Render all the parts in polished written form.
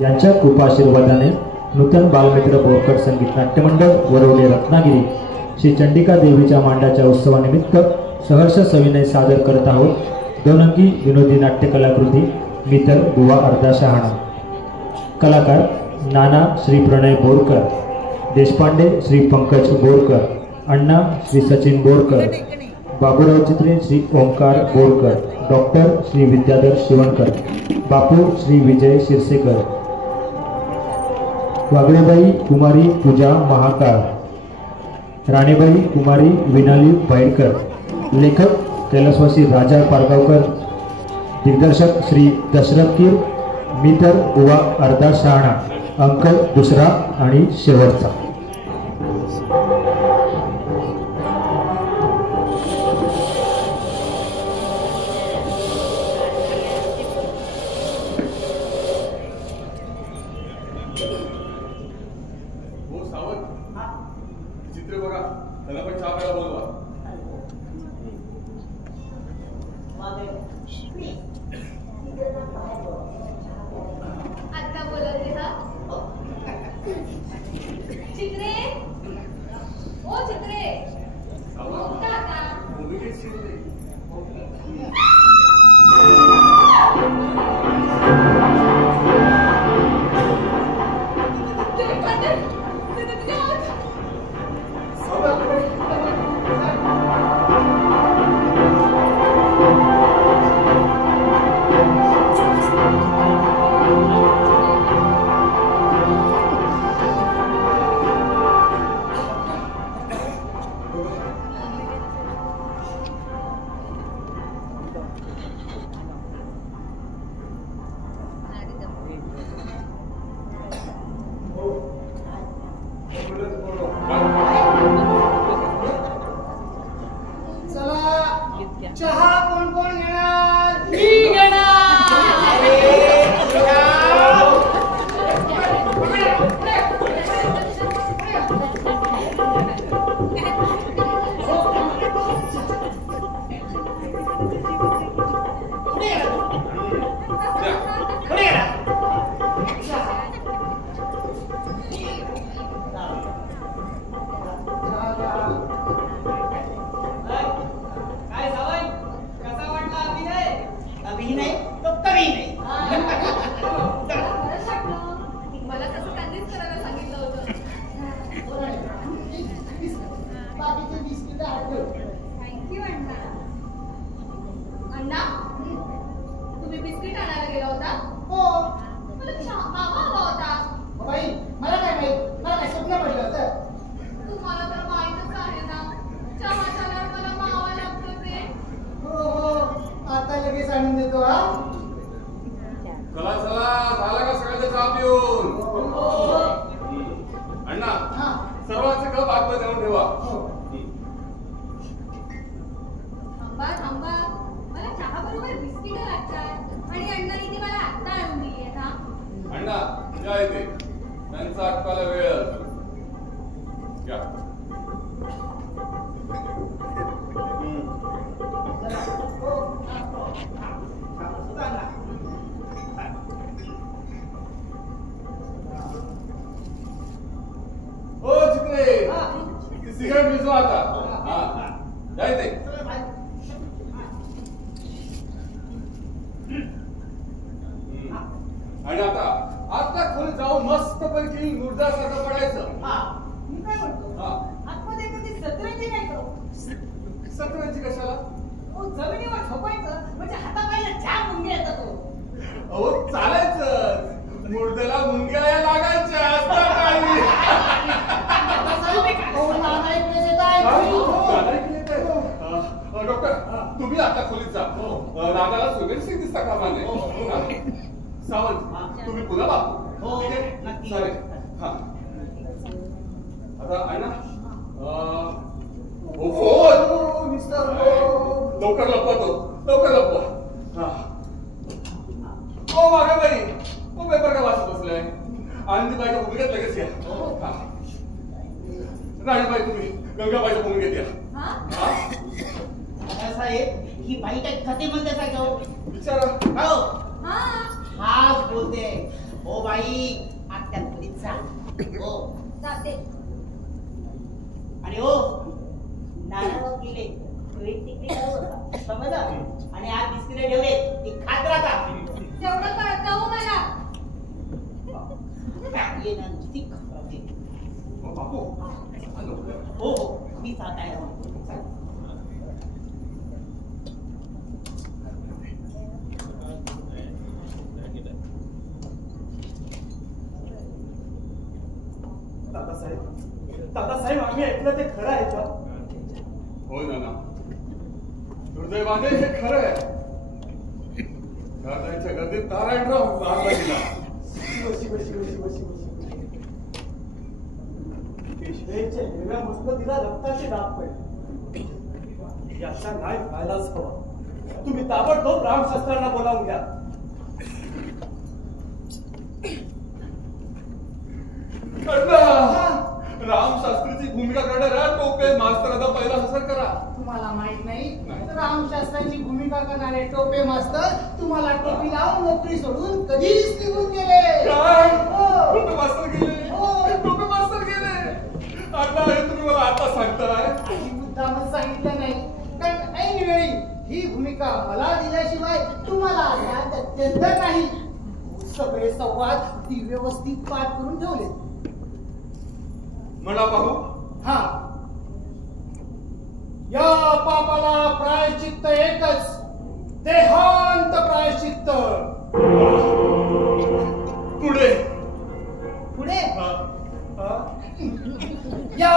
यांच्या कृपाशीर्वादाने नूतन बालमित्र बोरकर संगीत नाट्य मंडळ वरवणे रत्नागिरी श्री चंडिका देवीच्या मांडाच्या उत्सवानिमित्त सहर्ष सविनय सादर करत आहोत दोन अंकी विनोदी नाट्य कलाकृती मी तर बुवा अर्धा शहाणा। कलाकार नाना श्री प्रणय बोरकर, देशपांडे श्री पंकज बोरकर, अण्णा श्री सचिन बोरकर, बाबूराव चित्रे श्री ओंकार बोरकर, डॉक्टर श्री विद्याधर शिवणकर, बापू श्री विजय शिरसेकर, वागळेबाई कुमारी पूजा महाकाळ, राणेबाई कुमारी विनाली भाईडकर, लेखक कैलासवासी राजा पारगावकर, दिग्दर्शक श्री दशरथ कीर, मी तर बुवा अर्धा शहाणा, अंक दुसरा आणि शेवटचा। हा बोलते ओ बाई आत्यात कधीच जा. हो जाते. आणि हो नारळ केले तिकडे समजलं आणि आज बिस्किटे ठेवले ते खात राहता. तेवढं कळतं हो मला. ये ना नुसती खाते. बापू हो हो मी जात आहे. दादासाहेब आम्ही ऐकलं ते खरं आहे का? होय ना. दुर्दैवाने हे खरं आहे. राजांच्या गर्दीत नारायणराव लागला गेला. पेशव्याच्या हिरव्या मस्तकीला रक्ताचे डाग पडले. याचा न्याय व्हायलाच हवा. तुम्ही ताबडतोब रामशास्त्रांना बोलावून घ्या. रामशास्त्रीची भूमिका करणाऱ्या टोपे मास्तरांना पहिला हजर करा. तुम्हाला माहित नाही रामशास्त्रांची भूमिका करणारे टोपे मास्तर तुम्हाला टोपी लावून नोकरी सोडून कधीच निघून गेले. काय? हो. टोपे मास्तर गेले? हो. टोपे मास्तर गेले? अण्णा हे तुम्ही मला आता सांगताय? आणि मुद्दामच सांगितलं नाही कारण ऐन वेळी ही भूमिका मला दिल्याशिवाय तुम्हाला यात अत्यंत नाही. सगळे संवाद ती व्यवस्थित पाठ करून ठेवले. म्हणा पाहू. हा या पापाला प्रायश्चित्त एकच, देहांत प्रायश्चित्त. पुढे पुढे हा, हा. या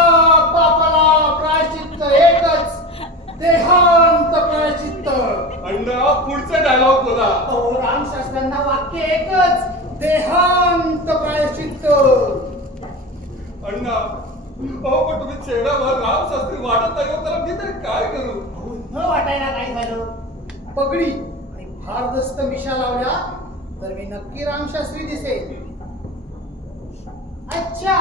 पापाला प्रायश्चित्त एकच, देहांत प्रायश्चित्त. अण्णा पुढचा डायलॉग बोला. अहो रामशास्त्रांना वाक्य एकच, देहांत प्रायश्चित्त. अण्णा अहो पण तुम्ही चेहऱ्यावर रामशास्त्री वाटत नाही हो, त्याला मी तरी काय करू? न वाटायला काय झालं? पगडी आणि भारदस्त मिशा लावल्या तर मी नक्की रामशास्त्री दिसेल. अच्छा,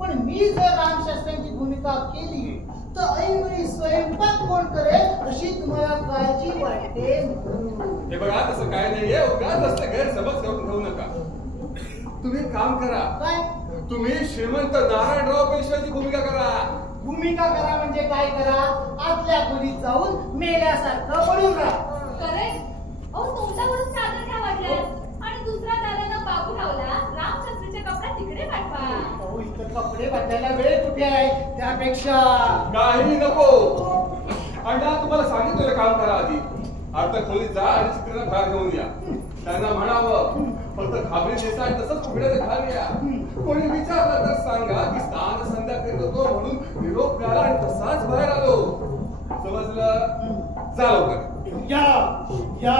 पण मी जर रामशास्त्रींची भूमिका केली तर ऐनवेळी स्वयंपाक कोण करेल अशी तुम्हाला काळजी वाटते म्हणून. हे बघा तसं काय नाहीये. उगाच असं गैरसमज करून घेऊ नका. तुम्ही काम करा. काय तुम्ही श्रीमंत नारायणराव पेशव्याची भूमिका करा. भूमिका करा म्हणजे काय करा? आतल्या खोलीत जाऊन मेल्यासारखं पडून राहा. करेक्ट. अहो तुमच्यावरून चादर घ्या वाटल्यास आणि दुसरा दादांना बाबू लावला रामशास्त्रीच्या कपडा तिकडे पाठवा. अहो इथं कपडे बदलायला वेळ कुठे आहे? त्यापेक्षा काही नको. अण्णा तुम्हाला सांगितलेलं काम करा आधी. आता खोलीत जा आणि चित्रीला बाहेर घेऊन या. त्यांना म्हणावं फक्त खाबरी देसाई तसंच फुगड्यात घालूया. कोणी विचारलं तर सांगा की स्नान संध्या करीत होतो म्हणून निरोप मिळाला आणि तसाच बाहेर आलो. समजलं? जा लवकर. या या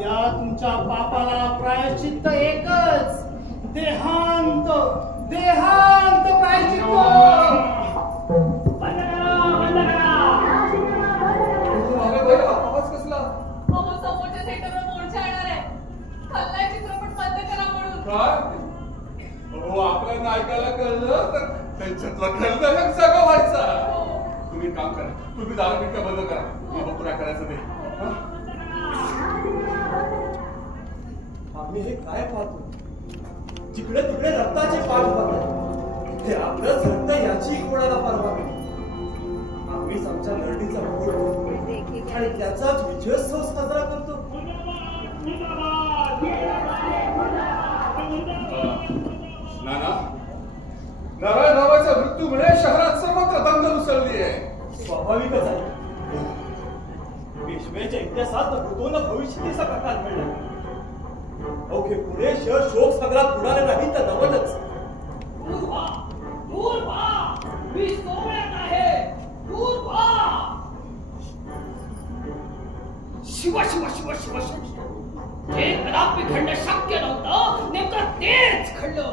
या तुमच्या पापाला प्रायश्चित्त एकच, देहांत देहांत प्रायश्चित्त. आवाज कसला? अहो समोरच्या थिएटरवर मोर्चा येणार आहे. खलनायक चित्रपट बंद करा म्हणून. काय? हो आपल्याला ऐकायला कळलं तर त्यांच्यातला खलनायक जागा व्हायचा. तुम्ही काम करा. तुम्ही दारू पिटका बंद करा. मी बघतो काय करायचं ते. आम्ही हे काय पाहतो? जिकडे तिकडे रक्ताचे पाठ पाहतात. हे आपलंच रक्त याची कोणाला परवा नाही. आम्हीच आमच्या लढणीचा मुकुट आणि त्याचाच विजयोत्सव साजरा करतो. नाना नारायणरावाच्या मृत्यूमुळे शहरात सर्वत्र दंगल उसळली आहे. स्वाभाविकच आहे. पेशव्याच्या इतिहासात भूतोन भविष्यतीचा प्रकार घडला. ओके पुणे शहर शोक सागरात बुडाले नाही तर नवलच. दूर व्हा, दूर व्हा, मी सोहळ्यात आहे, दूर व्हा. शिव शिव शिव शिव शिव. हे कदापि घडणं शक्य नव्हतं. नेमकं तेच घडलं.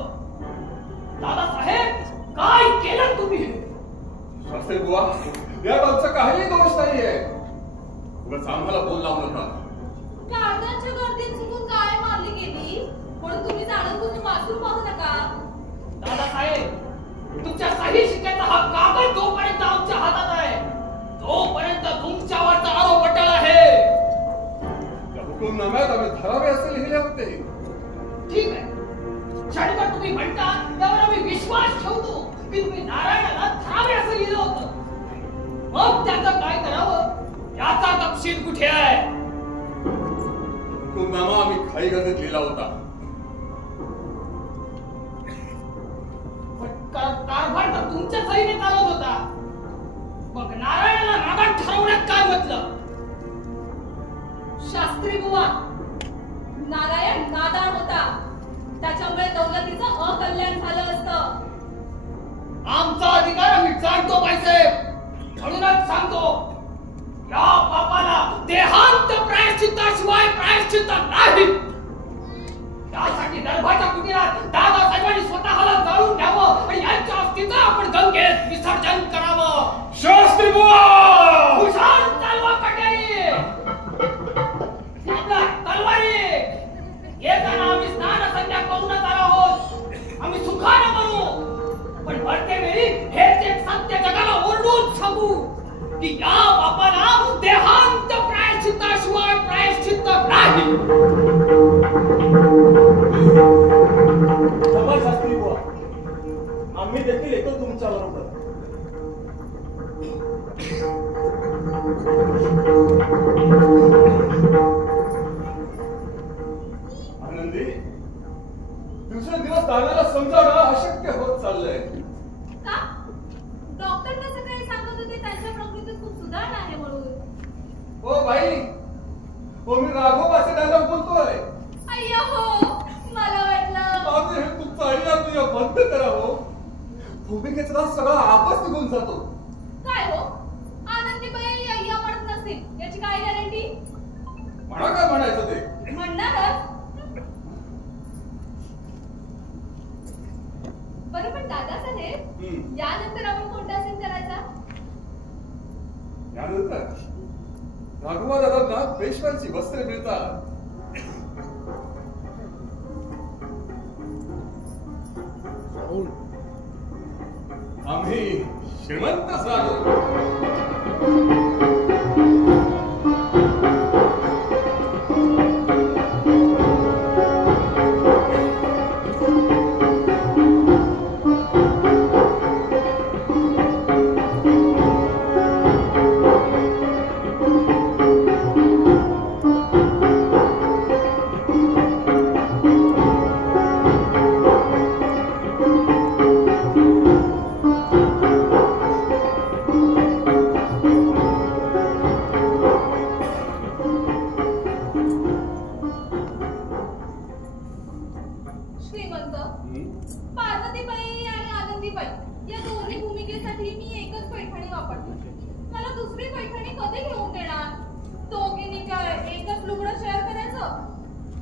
दादासाहेब काय केलं तुम्ही? शास्त्री बुवा यात आमचा काही दोष नाहीये. उगाच आम्हाला बोल लावू नका. काळजांच्या गर्दीत चुकून काय मारली गेली म्हणून तुम्ही जाणून बुजून मासूर पाहू नका. दादासाहेब तुमच्या सही शिक्क्याचा हा कागद जोपर्यंत आमच्या हातात आहे तोपर्यंत तुमच्यावरचा आरोप अटळ आहे. हुकुमनाम्यात आम्ही धरावे असे लिहिले होते. ठीक आहे, तुम्ही म्हणता त्यावर आम्ही विश्वास ठेवतो की तुम्ही नारायणाला धरावे असं लिहिलं होतं. मग त्याचं काय करावं याचा तपशील कुठे आहे? हुकुमनामा आम्ही खाई गजत लिहिला होता. पण कारभार तर तुमच्या सहीने चालवत होता. मग नारायणाला नादात ठरवण्यात काय म्हटलं? शास्त्री बुवा, नारायण नादान होता, त्याच्यामुळे दौलतीचं अकल्याण झालं असतं. आमचा अधिकार आम्ही जाणतो बाईसाहेब. म्हणूनच सांगतो या पापाला देहांत प्रायश्चित्ताशिवाय प्रायश्चित्त नाही. त्यासाठी दरबारच्या कुटीरात दादासाहेबांनी स्वतःला जाळून घ्यावं आणि यांच्या अस्थित्व आपण गंगेत विसर्जन करावं. शास्त्री बुवा, हुशार चालवा कट्यारी, आपला तलवारी. येताना आम्ही स्नान संध्या करूनच आलो आहोत. आम्ही सुखाने मरू, पण वरते वेळी हेच एक सत्य जगाला ओरडून सांगू की या बापाला देहांत प्रायश्चित्ताशिवाय प्रायश्चित्त नाही. शास्त्री बुवा, आम्ही देखील येतो तुमच्या बरोबर. आनंदी, दिवसेंदिवस दादाला समजावणं अशक्य होत चाललंय. का? डॉक्टर कसं काही सांगत होते त्यांच्या प्रकृतीत खूप सुधारणा आहे म्हणून. हो बाई, हो मी राघवाचे दादा बोलतोय. अय्या हो, मला वाटलं माझं हे तुमचं अय्या बंद करावं. भूमिकेचा सगळा आपस निघून जातो. काय हो, आनंदीबाई अय्या म्हणत नसतील याची काय गॅरंटी? म्हणा काय म्हणायचं ते. म्हणणारच. बरं, पण दादासाहेब, यानंतर आपण कोणता सीन करायचा? यानंतर राघवा दादांना पेशव्यांची वस्त्रे मिळतात. आम्ही श्रीमंत झालो. श्रीमंत, पार्वतीबाई आणि आनंदीबाई या दोन्ही भूमिकेसाठी मी एकच पैठणी वापरते. मला दुसरी पैठणी कधी घेऊन देणार? दोघींनी काय एकच लुगडं शेअर करायचं?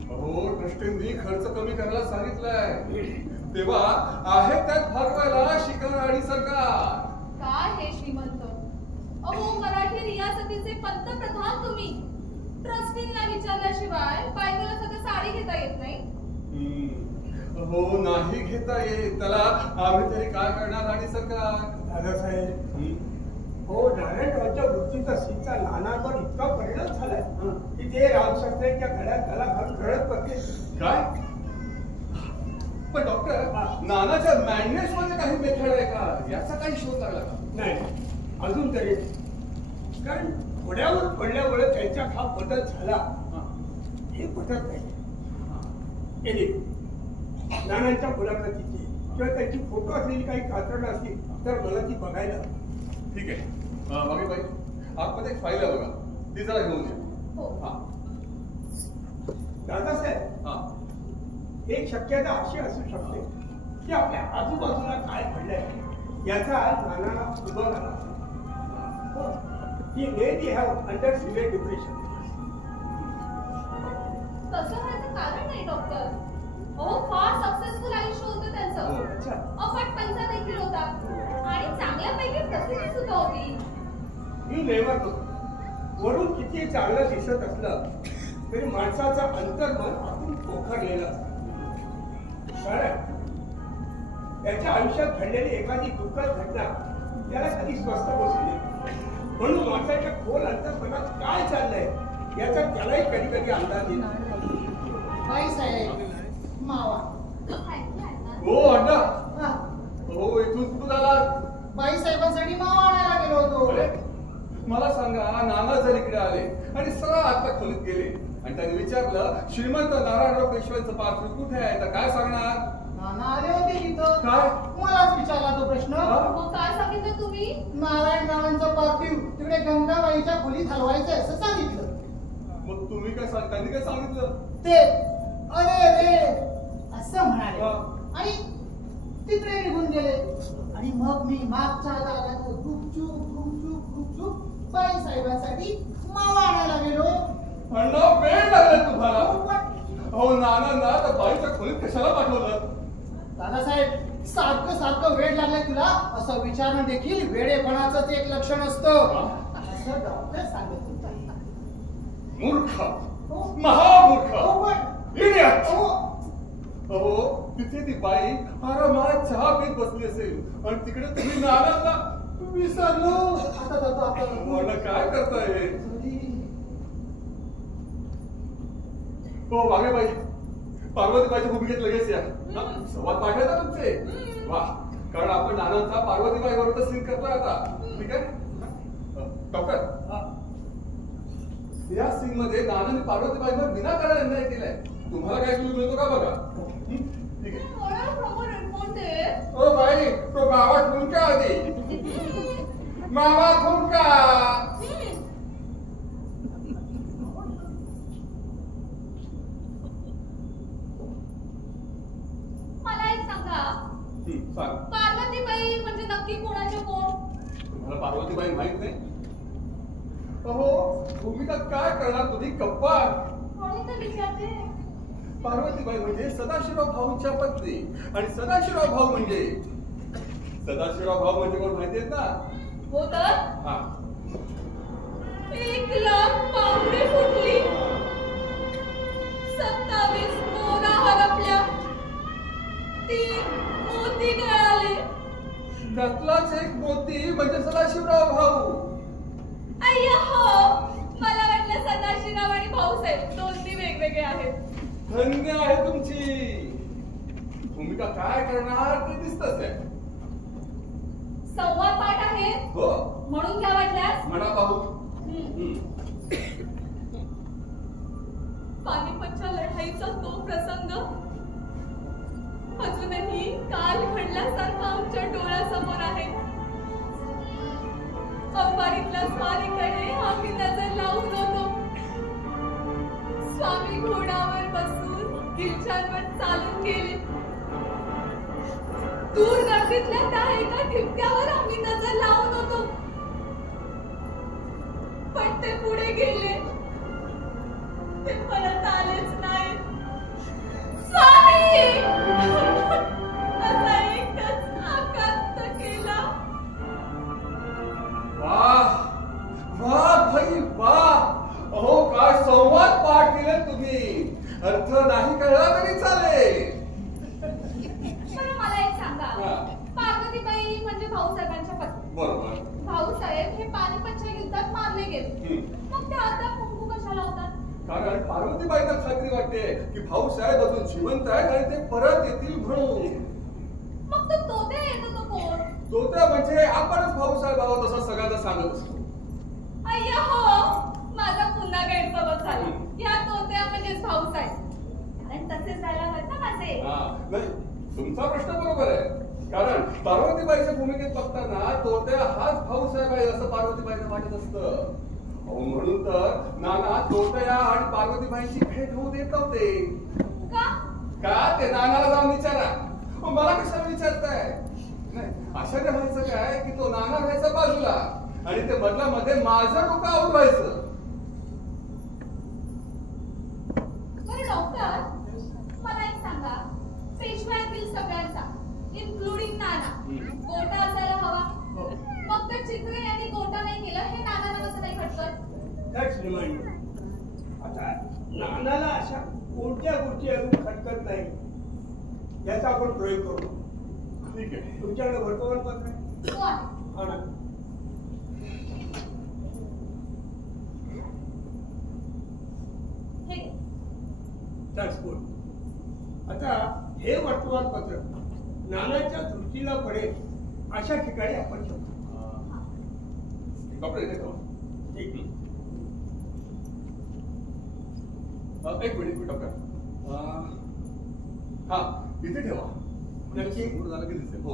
हो, ट्रस्टींनी खर्च कमी करायला सांगितलंय. तेव्हा आहे त्यात भागवायला शिकार आणि सरकार. काय हे श्रीमंत? अहो, मराठी रियासतीचे पंतप्रधान तुम्ही. ट्रस्टींना विचारल्याशिवाय बायकोला सगळं साडी घेता येत नाही. हो, नाही घेता येत. त्याला आम्ही तरी काय करणार आणि सरकार? दादासाहेब, हो, नारायणरावच्या वृत्तीचा सीचा नानांवर इतका परिणाम झालाय की ते रामशास्त्रीच्या गळ्यात त्याला घालून रडत बसले. काय? पण डॉक्टर, नानाच्या मॅडनेस मध्ये काही मेथड आहे का? याचा काही शोध लागला का? नाही, अजून तरी. कारण घोड्यावर पडल्यामुळे त्यांच्या हा बदल झाला हे पटत नाही. नानांच्या मुलाखतीची किंवा त्यांची फोटो असलेली काही कात्रणं असतील तर मला ती बघायला. ठीक आहे. बाई, आतमध्ये एक फाईल आहे बघा, ती जरा घेऊन या. दादासाहेब, एक शक्यता अशी असू शकते की आपल्या आजूबाजूला काय घडलंय याचा नानाला उभं झाला. He maybe have under severe depression. तसं व्हायचं कारण नाही डॉक्टर. अहो, फार सक्सेसफुल आयुष्य होतं त्यांचं. अफाट पैसा देखील होता आणि चांगल्यापैकी प्रसिद्धी सुद्धा होती. मी नेवर वरून किती चांगलं दिसत असलं तरी माणसाचं अंतर्मन आपण पोखरलेलं असतं. त्याच्या आयुष्यात घडलेली एखादी दुःखद घटना त्याला कधी स्वस्थ बसू नये. म्हणून माणसाच्या खोल अंतर्मनात काय चाललंय याचा त्यालाही कधी कधी अंदाज येतो. बाईसाहेब, मावा. हो, नाना जर इकडे आले आणि सरळ आता खोलीत गेले आणि त्यांनी विचारलं श्रीमंत नारायणराव पेशव्यांचं पार्थिव कुठे आहे तर काय सांगणार? नाना आले होते तिथं. काय? मलाच विचारला तो प्रश्न. मग काय सांगितलं तुम्ही? नारायणरावांचं पार्थिव तिकडे गंगाबाईच्या खोलीत हलवायचं असं सांगितलं. मग तुम्ही काय त्यांनी काय सांगितलं? ते अरे रे असं म्हणाले आणि तिकडे निघून गेले. आणि मग मी मागच्या दारात गुपचूप बाई साहेबांसाठी मावा आणायला गेलो. अण्णा वेळ लागला तुम्हाला. हो नाना तर बाईच्या खोलीत कशाला पाठवलं? दादासाहेब सारखं वेळ लागलाय तुला असं विचारणं देखील वेडेपणाचंच एक लक्षण असतं असं डॉक्टर सांगत होते. मूर्ख, महामूर्ख, इडियट. हो. अहो तिथे ती बाई आरामात चहा पीत बसली असेल आणि तिकडे तुम्ही नानांना विसरलो. आता जातो आपण. मला काय करताय? हो मागे बाई पार्वतीबाईच्या भूमिकेत लगेच या. संवाद पाठवायचा तुमचे. वा, कारण आपण नानांचा पार्वतीबाई बरोबर सीन करतोय आता. ठीक आहे डॉक्टर, या सीन मध्ये नानांनी पार्वतीबाईवर विनाकारण अन्याय केलाय. तुम्हाला काय क्लू मिळतो का बघा. ठीक आहे. ओ बाई तो मावा ठुणका आधी. मावा ठुणका. मला एक सांगा, पार्वतीबाई म्हणजे नक्की कोणाचे कोण? तुम्हाला पार्वतीबाई माहित नाही? अहो भूमिका काय करणार तुम्ही कप्पार. म्हणून तर विचारते. पार्वतीबाई म्हणजे सदाशिवराव भाऊंच्या पत्नी आणि सदाशिवराव भाऊ म्हणजे कोण माहितीयेत ना? हो तर हा. 1,00,000 पापडी फुटली, 27 मोरा हरपल्या, 3 मोती गळाले. त्यातलाच एक मोती म्हणजे सदाशिवराव भाऊ. अय्या हो, मला वाटलं सदाशिवराव आणि भाऊसाहेब दोन्ही वेगवेगळे आहेत. धन्य आहे तुमची. भूमिका काय करणार ते दिसतच आहे. संवाद पाठ आहे हो म्हणून घ्या वाटल्यास. म्हणा पाहू. पानिपतच्या लढाईचा तो प्रसंग अजूनही काल घडल्यासारखा आमच्या डोळ्यासमोर आहे. अंबारीतल्या स्वारीकडे आम्ही नजर लावून होतो. स्वामी घोड्यावर बसून गिरच्यांवर चालून गेले. दूर गर्दीतल्या त्या एका ठिपक्यावर आम्ही नजर लावून होतो, पण ते पुढे गेले. ते परत आलेच नाही. स्वामी असा एकच आकांत केला. वाह वाह भाई वाह. अहो काय संवाद पाठ केले तुम्ही. अर्थ नाही कळला तरी चालेल. मला एक सांगा, पार्वतीबाई म्हणजे भाऊसाहेबांच्या पत्नी. बरोबर. भाऊसाहेब हे पानिपतच्या युद्धात मारले गेले. मग ते आता कुंकू कशाला होतात? कारण पार्वतीबाईंना खात्री वाटते की भाऊसाहेब अजून जिवंत आहेत आणि ते परत येतील म्हणून. मग तो तोत्या येतो तो कोण? तोत्या म्हणजे आपणच भाऊसाहेब आहोत असं सगळ्यांना सांगत असतो. अय्या हो, माझा पुन्हा गैरसमज झाला. या तोत्या म्हणजेच भाऊसाहेब. कारण तसेच जायला हवेत ना माझे. नाही, तुमचा प्रश्न बरोबर आहे. कारण पार्वतीबाईच्या भूमिकेत बघताना तोत्या हाच भाऊसाहेब आहे असं पार्वतीबाईंना वाटत असतं. म्हणून तर नाना तोत्या आणि पार्वतीबाईंची भेट होऊ देत नव्हते. का ते नानाला जाऊन विचारा. मला कशाला विचारताय? नाही, आश्चर्य व्हायचं काय की तो नाना व्हायचा बाजूला आणि ते बदलामध्ये माझं डोकं आवडवायचं. डॉक्टर मला एक सांगा, पेशव्यातील सगळ्यांचा इन्क्लुडिंग नाना गोटा असायला हवा. फक्त चित्रे यांनी गोटा नाही केलं हे नानाला कसं नाही खटकत? आता नानाला अशा कोणत्या गोष्टी अजून खटकत नाही याचा आपण प्रयोग करू. ठीक आहे. तुमच्याकडे वर्तमानपत्र आहे? हो आहे. आता हे वर्तमानपत्र नानाच्या दृष्टीला पडेल अशा ठिकाणी आपण ठेवू. डॉक्टर इथे एक मिनिट डॉक्टर. हा इथे ठेवा. नक्की झालं की दिसेल. हो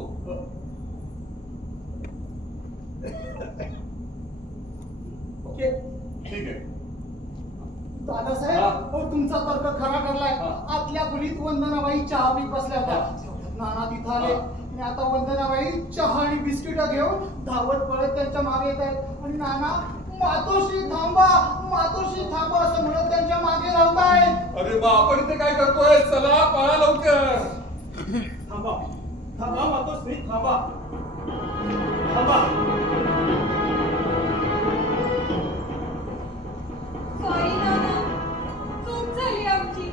ओके ठीक आहे. दादासाहेब हा. हो तुमचा तर्क खरा ठरलाय. हा. आतल्या खोलीत वंदनाबाई चहा पीत बसल्या होत्या. नाना तिथं आले हा. आणि आता वंदनाबाई चहा आणि बिस्किट घेऊन धावत पळत त्यांच्या मागे येत आहेत आणि नाना मातोश्री थांबा असं म्हणत त्यांच्या मागे लावतायत. अरे बा आपण इथे काय करतोय? चला पळा लवकर. थांबा मातोश्री थांबा. सॉरी नाना, चूक झाली आमची.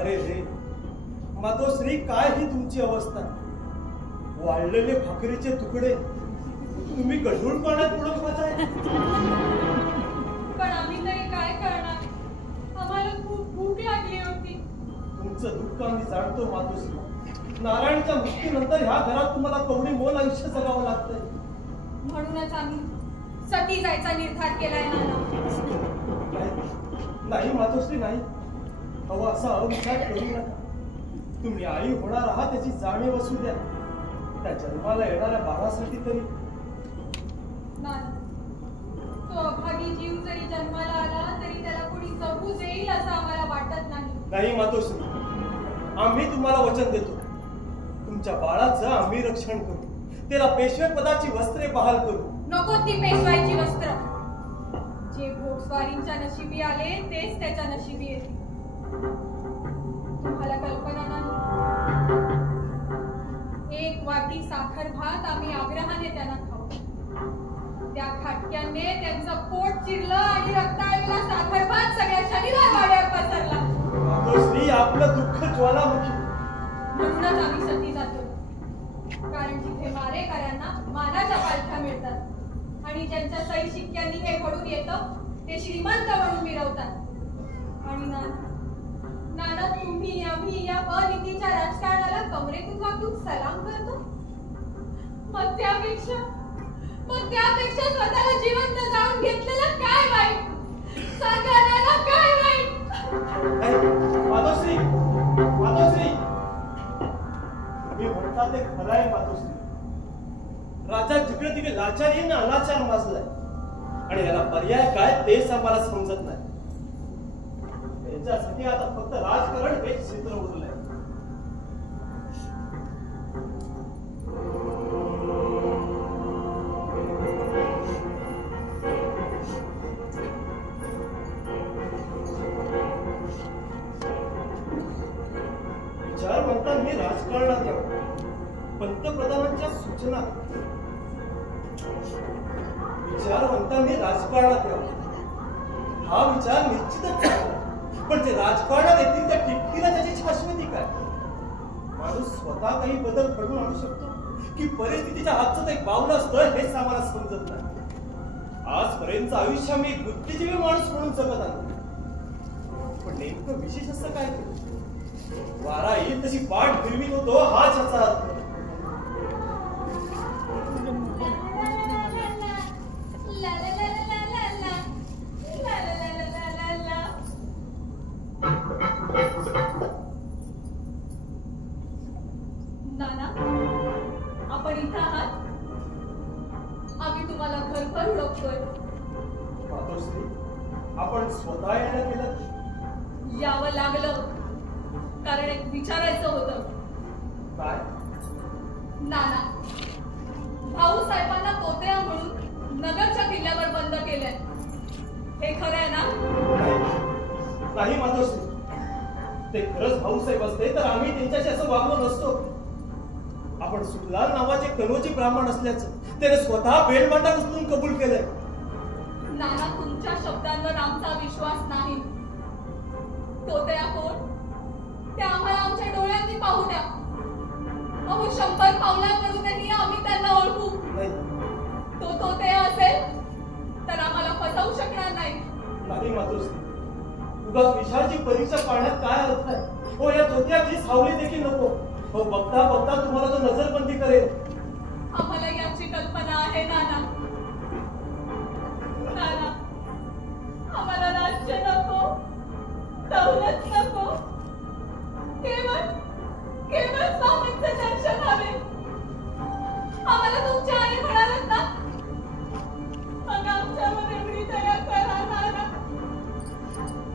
अरे रे मातोश्री, काय ही तुमची अवस्था? वाळलेले भाकरीचे तुकडे तुम्ही गढूळ पाण्यात बुडवून खाताय. पण आम्ही तरी काय करणार? आम्हाला खूप भूक लागली होती. तुमचं दुःख आम्ही जाणतो मातोश्री. नारायणच्या मृत्यूनंतर ह्या घरात तुम्हाला कवडी मोल आयुष्य जगावं लागतंय. म्हणूनच आम्ही सती जायचा निर्धार केलाय नाना. नाही मातोश्री नाही. अहो असा अविचार करू नका. तुम्ही आई होणार आहात त्याची जाणीव असू द्या. त्या जन्माला येणाऱ्या बाळासाठी तरी. नाना, तो अभागी जीव जरी जन्माला आला तरी त्याला कोणी जगू देईल असं आम्हाला वाटत नाही. नाही मातोश्री, आम्ही तुम्हाला वचन देतो. तुमच्या बाळाचं आम्ही रक्षण करू. त्याला पेशवे पदाची वस्त्रे बहाल करू. नको ती पेशवायची वस्त्र. जे घोडस्वारींच्या नशिबी आले तेच त्याच्या नशिबी येते. तुम्हाला कल्पना नाही. एक वाटी साखर भात आम्ही आग्रहाने त्यांना खाऊ. त्या खाटक्याने त्यांचं पोट चिरलं आणि रक्ताळलेला साखर भात सगळ्या शनिवार वाड्यावर पसरला. मातोश्री, आपलं दुःख ज्वालामुखी. म्हणूनच आम्ही सती जातो. कारण जिथे मारेकऱ्यांना मानाच्या पालख्या मिळतात आणि ज्यांच्या सही शिक्क्यांनी हे घडून येतं ते श्रीमंत म्हणून मिरवतात. आणि नाना, तुम्ही आम्ही या अनितीच्या राजकारणाला कमरेतून वाकून सलाम करतो. मग त्यापेक्षा स्वतःला जिवंत जाळून घेतलेलं काय वाईट? सांगा काय वाईट? मातोश्री, मी म्हणता ते खरं आहे मातोश्री. राजा जिकडे तिकडे लाचारीने अनाचार माजलाय आणि याला पर्याय काय तेच आम्हाला समजत नाही. त्याच्यासाठी आता फक्त राजकारण हेच क्षेत्र उरलंय. विचार म्हणता मी राजकारणात यावं. पंतप्रधानांच्या सूचना. विचार म्हणता मी राजकारणात यावं. हा विचार निश्चितच चांगला. पण ते राजकारणात येतील त्या टिपकीला त्याची शाश्वती काय? माणूस स्वतः काही बदल घडवून आणू शकतो की परिस्थितीच्या हातचं एक पावलं असतं हेच आम्हाला समजत नाही. आजपर्यंत आयुष्य मी बुद्धिजीवी माणूस म्हणून जगत आलो. पण नेमकं विशेष असं काय केलं? वारा येईल तशी पाठ फिरवीत होतो हाच याचा अर्थ. नाना, आपण इथं आहात. आम्ही तुम्हाला घरभर हुडकतोय. मातोश्री, आपण स्वतः यायला केलं? यावं लागलं कारण एक विचारायचं होतं. काय? नाना, भाऊसाहेबांना तोतया म्हणून नगरच्या किल्ल्यावर बंद केलंय. हे खरं आहे ना? नाही मातोश्री, ते खरंच भाऊसाहेब असते तर आम्ही त्यांच्याशी असं वागलो नसतो. आपण सुखलाल नावाचे कनोजी ब्राह्मण असल्याचं त्याने स्वतः बेलमाटा उचलून कबूल केलंय. नाना, तुमच्या शब्दांवर आमचा विश्वास नाही. तोतया कोण ते आम्हाला आमच्या डोळ्यांनी पाहू द्या. अहो, 100 पावलांवरूनही आम्ही त्यांना ओळखू. तो तोतया असेल तर आम्हाला फसवू शकणार नाही. नाही मातोश्री, उगाच विशालची परीक्षा पाहण्यात काय अर्थ आहे? हो, या तोत्याची सावली देखील नको. हो बघता बघता तुम्हाला तो नजरबंदी करेल. आम्हाला याची कल्पना आहे नाना. नाना, आम्हाला राज्य नको, दौलत नको, केवळ स्वामींचे दर्शन हवे. आम्हाला तुमच्या आई म्हणालात ना, मग आमच्यावर एवढी दया करा नाना.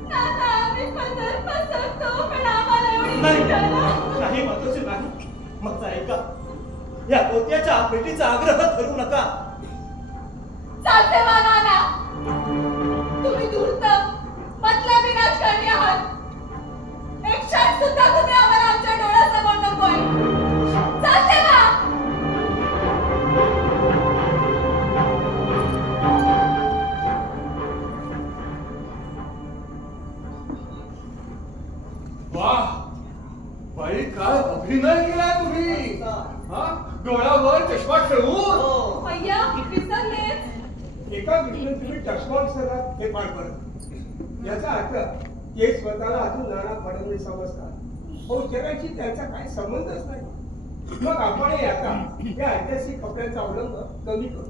नाना, आम्ही पदर पसरतो, पण आम्हाला एवढी दया नाही महत्वाचे नाही. मग ऐका, या गोत्याच्या भेटीचा आग्रह करू नका. चालते वा नाना, तुम्ही धूर्त मतलबी राजकारणी आहात. एक क्षण सुद्धा तुम्ही आम्हाला आमच्या डोळ्यासमोर नकोय. चालते वा. वाह बाई, काय अभिनय केलाय तुम्ही. डोळ्यावर चष्मा ठेवून. भैया विसरलेच. एका दृष्टीने तुम्ही चष्मा विसरलात हे पाठ पडत. याचा अर्थ ते स्वतःला अजून नाना फडणवीस समजतात. हो, जगाशी त्यांचा काही संबंधच नाही. मग आपण आता या ऐतिहासिक कपड्यांचा अवलंब कमी करू.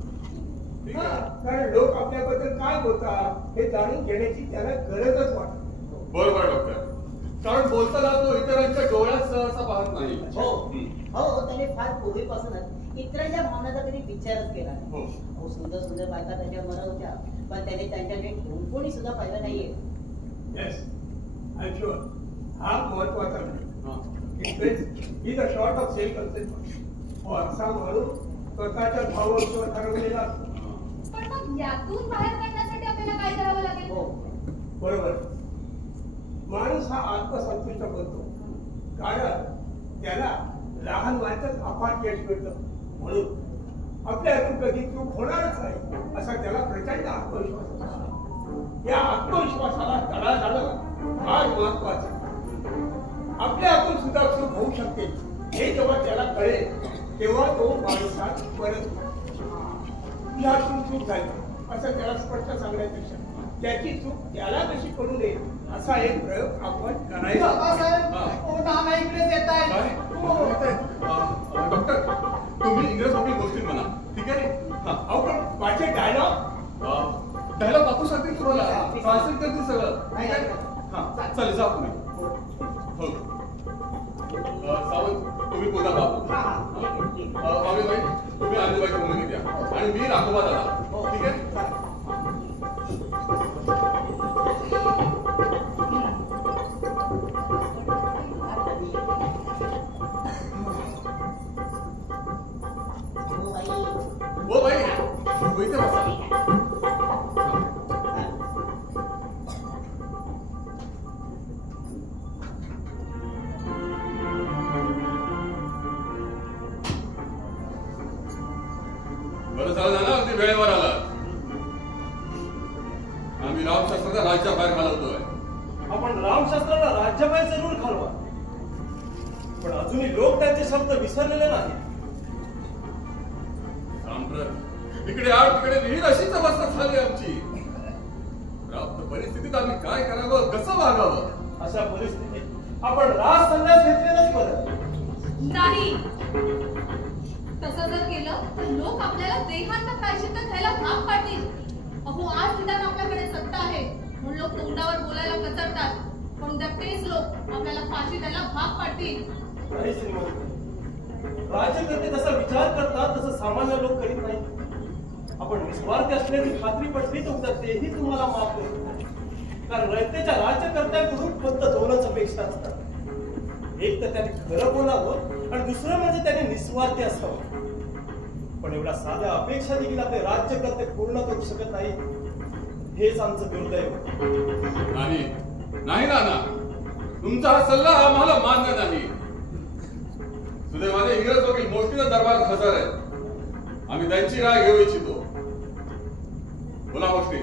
कारण लोक आपल्याबद्दल काय बोलतात हे जाणून घेण्याची त्याला गरजच वाटत. बरोबर डॉक्टर, कारण बोलताना तो इतरांच्या डोळ्यात सहसा पाहत नाही. हो हो, त्याने फार पूर्वीपासूनच इतरांच्या भावनाचा कधी विचारच केला नाही. हो, सुंदर सुंदर बायका त्याच्या मनात होत्या, पण त्याने त्यांच्याकडे कोणी सुद्धा पाहिलं नाहीये. Yes, I am sure. हा महत्वाचा नाही. Is a short of self concept. असा म्हणून स्वतःच्या भावावर ठरवलेला. पण मग यातून बाहेर काढण्यासाठी आपल्याला काय करावं लागेल? हो बरोबर. माणूस हा आत्मसंतुष्ट बनतो, कारण त्याला लहान वयातच अफाट यश मिळतं. म्हणून आपल्या हातून कधी चूक होणारच नाही असा त्याला प्रचंड आत्मविश्वास असतो. या आत्मविश्वासाला तडा जाणं फार महत्वाचं. आपल्या हातून सुद्धा चूक होऊ शकते हे जेव्हा त्याला कळेल तेव्हा तो माणसात परत या चूक झाली असं त्याला स्पष्ट सांगण्यापेक्षा त्याची चूक त्याला कशी करू नये असा एक प्रयोग आपण करायचा. इकडेच येत आहे. डॉक्टर, तुम्ही इंग्रज गोष्टी म्हणा, ठीक आहे. अहो पण माझे डायलॉग बापू सांगतील तुम्हाला, ट्रान्सलेट करतील सगळं. ठीक आहे. हा चालेल, जा तुम्ही. हो सावंत, तुम्ही पुन्हा बापू. मामीबाई, तुम्ही आजूबाईची भूमिका द्या आणि मी राघोबा दादा. ठीक आहे. ओ बाई, इथे बसा. बरं झालं ना, अगदी वेळेवर आला. आम्ही रामशास्त्राचा राज्याबाहेर घालवतोय. आपण रामशास्त्राला राज्याबाहेर जरूर घालवा, पण अजूनही लोक त्यांचे शब्द विसरलेले नाही. इकडे आड तिकडे विहीर अशीच अवस्था झाली आमची. प्राप्त परिस्थितीत आम्ही काय करावं, कसं वागावं. अशा परिस्थितीत आपण राज संन्यास घेतलेलंच बरं. नाही, तसं जर केलं तर लोक आपल्याला देहांत प्रायश्चित्त घ्यायला भाग पाडतील. अहो, आज निदान आपल्याकडे सत्ता आहे म्हणून लोक तोंडावर बोलायला कचरतात, पण उद्या तेच लोक आपल्याला फाशी द्यायला भाग पाडतील. नाही श्रीमंत, राज्यकर्ते जसा विचार करतात तसं सामान्य लोक करीत नाही. आपण निस्वार्थी असल्याची खात्री पटली तर तेही तुम्हाला माफ करू. कारण रयतेच्या राज्यकर्त्यांकडून फक्त दोनच अपेक्षा असतात. एक तर त्याने खरं बोलावं आणि दुसरं म्हणजे त्याने निस्वार्थी असावं. पण एवढ्या साध्या अपेक्षा देखील आपले राज्यकर्ते पूर्ण करू शकत नाही. हेच आमचं दुर्दैव. नाही नाना, तुमचा हा सल्ला आम्हाला मान्य नाही. सुदैवाने इंग्रज वकील मोठीचा दरबार हजर आहे. आम्ही त्यांची राय घेऊ इच्छितो. बोला गोष्टी.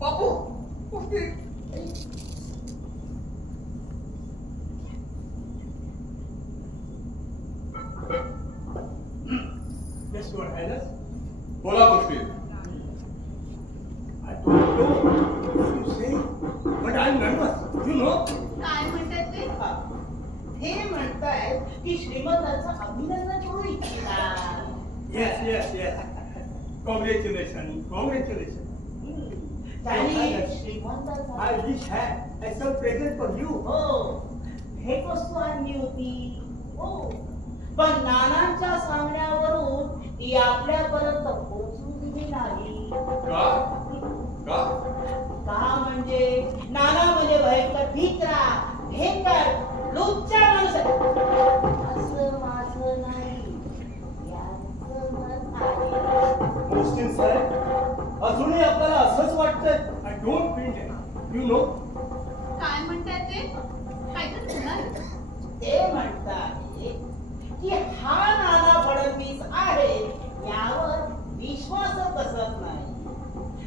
बापू गोष्टी. Yes, Your Highness. बोला गोष्टी. I don't know what you say, but I'm nervous. You know. काय म्हणतात ते? हे म्हणतायत की श्रीमंतांचं अभिनंदन करू इच्छिता. Yes yes yes, congratulation congratulation. श्रीमंतांचा I wish had some present for you. हो, भेट वस्तू आणली होती. हो, पण नानांच्या सांगण्यावरून ती आपल्यापर्यंत पोहोचू दिली नाही. का का का म्हणजे नाना म्हणजे भयंकर भित्रा, भेंकर, लुच्चा माणूस आहे. असं माझं नाही, याचं मत आहे. मोस्टिन साहेब, अजूनही आपल्याला असंच वाटतंय. I don't feel it. You know? काय म्हणतात ते? काय तर बोला. ते म्हणतात की हा नाना फडणवीस आहे यावर विश्वास बसत नाही.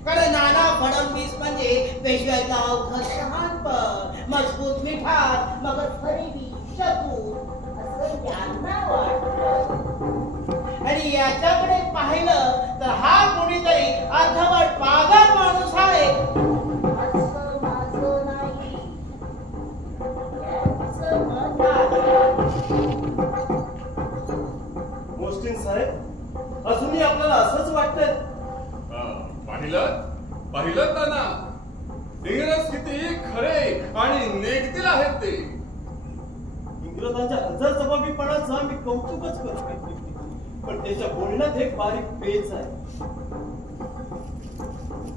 कारण नाना फडणवीस म्हणजे पेशव्याचा अवघड शहाणपण, मजबूत मिठार, मगर फरेबी शतूर असं त्यांना वाटतं. आणि याच्याकडे पाहिलं तर हा कोणीतरी अर्धवट पागल माणूस आहे असं माझं नाही, याचं मत आहे. मोस्टिन साहेब, अजूनही आपल्याला असंच वाटतंय. पाहिलं ना, इंग्रज किती खरे आणि नेगतील आहेत ते. इंग्रजांच्या हजरजबाबीपणाचं मी कौतुकच करतो, पण त्याच्या बोलण्यात एक बारीक पेच आहे.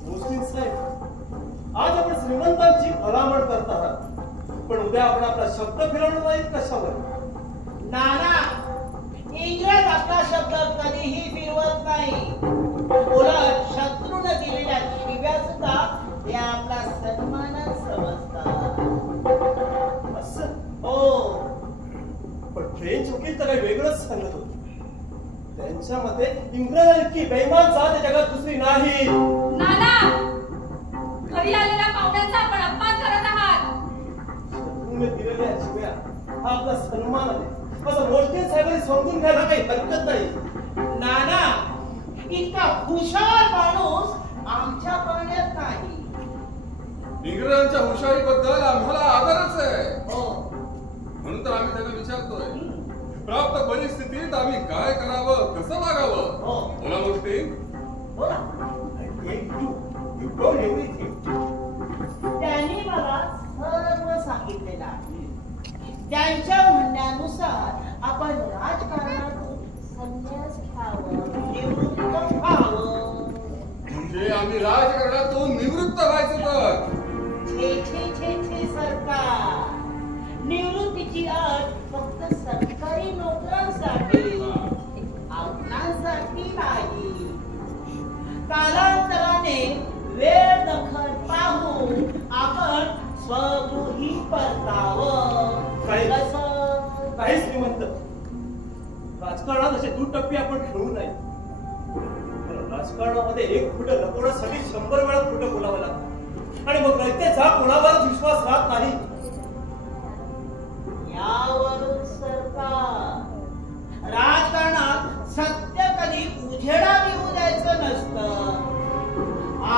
मोस्टिन साहेब, आज आपण श्रीमंतांची भलामण करत आहात, पण उद्या आपण आपला शब्द फिरवणार नाहीत कशावर? नाना, इंग्रज आपला शब्द कधीही फिरवत नाही. उलट शत्रूने दिलेल्या शिव्या सुद्धा ते आपला सन्मान समजतात. असं? हो, पण फ्रेंच वकील तर काही वेगळंच सांगत होते. त्यांच्या मते इंग्रजांची बेईमान जात जगात दुसरी नाही. नाना, घरी आलेल्या पाहुण्यांचा आपण अपमान करत आहात. शत्रूने दिलेल्या शिव्या हा आपला सन्मान आहे असं मोस्टिन साहेबांनी समजून घ्यायला काही हरकत नाही. नाना, इतका हुशार माणूस आमच्या पाण्यात नाही. इंग्रजांच्या हुशारीबद्दल आम्हाला आदरच आहे. हो, म्हणून तर आम्ही त्यांना विचारतोय, प्राप्त परिस्थितीत आम्ही काय करावं, कसं वागावं. हो. बोला मोस्टिन. बोला. You told everything. त्यांनी मला सर्व सांगितलेलं आहे. त्यांच्या म्हणण्यानुसार आपण राजकारणातून संन्यास घ्यावं, निवृत्त व्हावं. म्हणजे आम्ही राजकारणातून निवृत्त व्हायचं तर? छे छे छे छे सरकार, निवृत्तीची अट फक्त सरकारी नोकरांसाठी, आपणांसाठी नाही. कालांतराने वेळ दखल पाहून आपण स्वगृही परतावं. कसं? काही श्रीमंत, राजकारणात असे दुटप्पे आपण खेळू नाही. राजकारणामध्ये एक खोटं लपवण्यासाठी 100 वेळा खोटं बोलावं लागतं आणि मग रयतेचा कोणावरच विश्वास राहत नाही. यावरून सरकार, राजकारणात सत्य कधी उजेडात येऊ द्यायचं नसतं.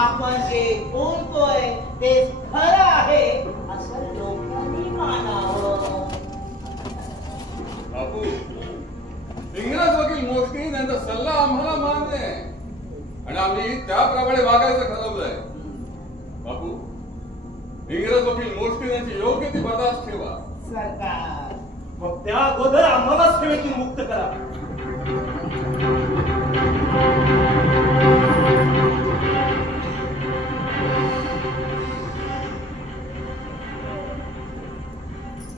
आपण जे बोलतोय ते खरं आहे असं लोकांनी मानावं. बापू, इंग्रज वकील मोस्टिन यांचा सल्ला आम्हाला मान्य आहे आणि आम्ही त्याप्रमाणे वागायचं ठरवलंय. बापू, इंग्रज वकील मोस्टिन यांची योग्य ती बर्दाश्त ठेवा. सरकार, मग त्या अगोदर आम्हाला सेवेतून मुक्त करा.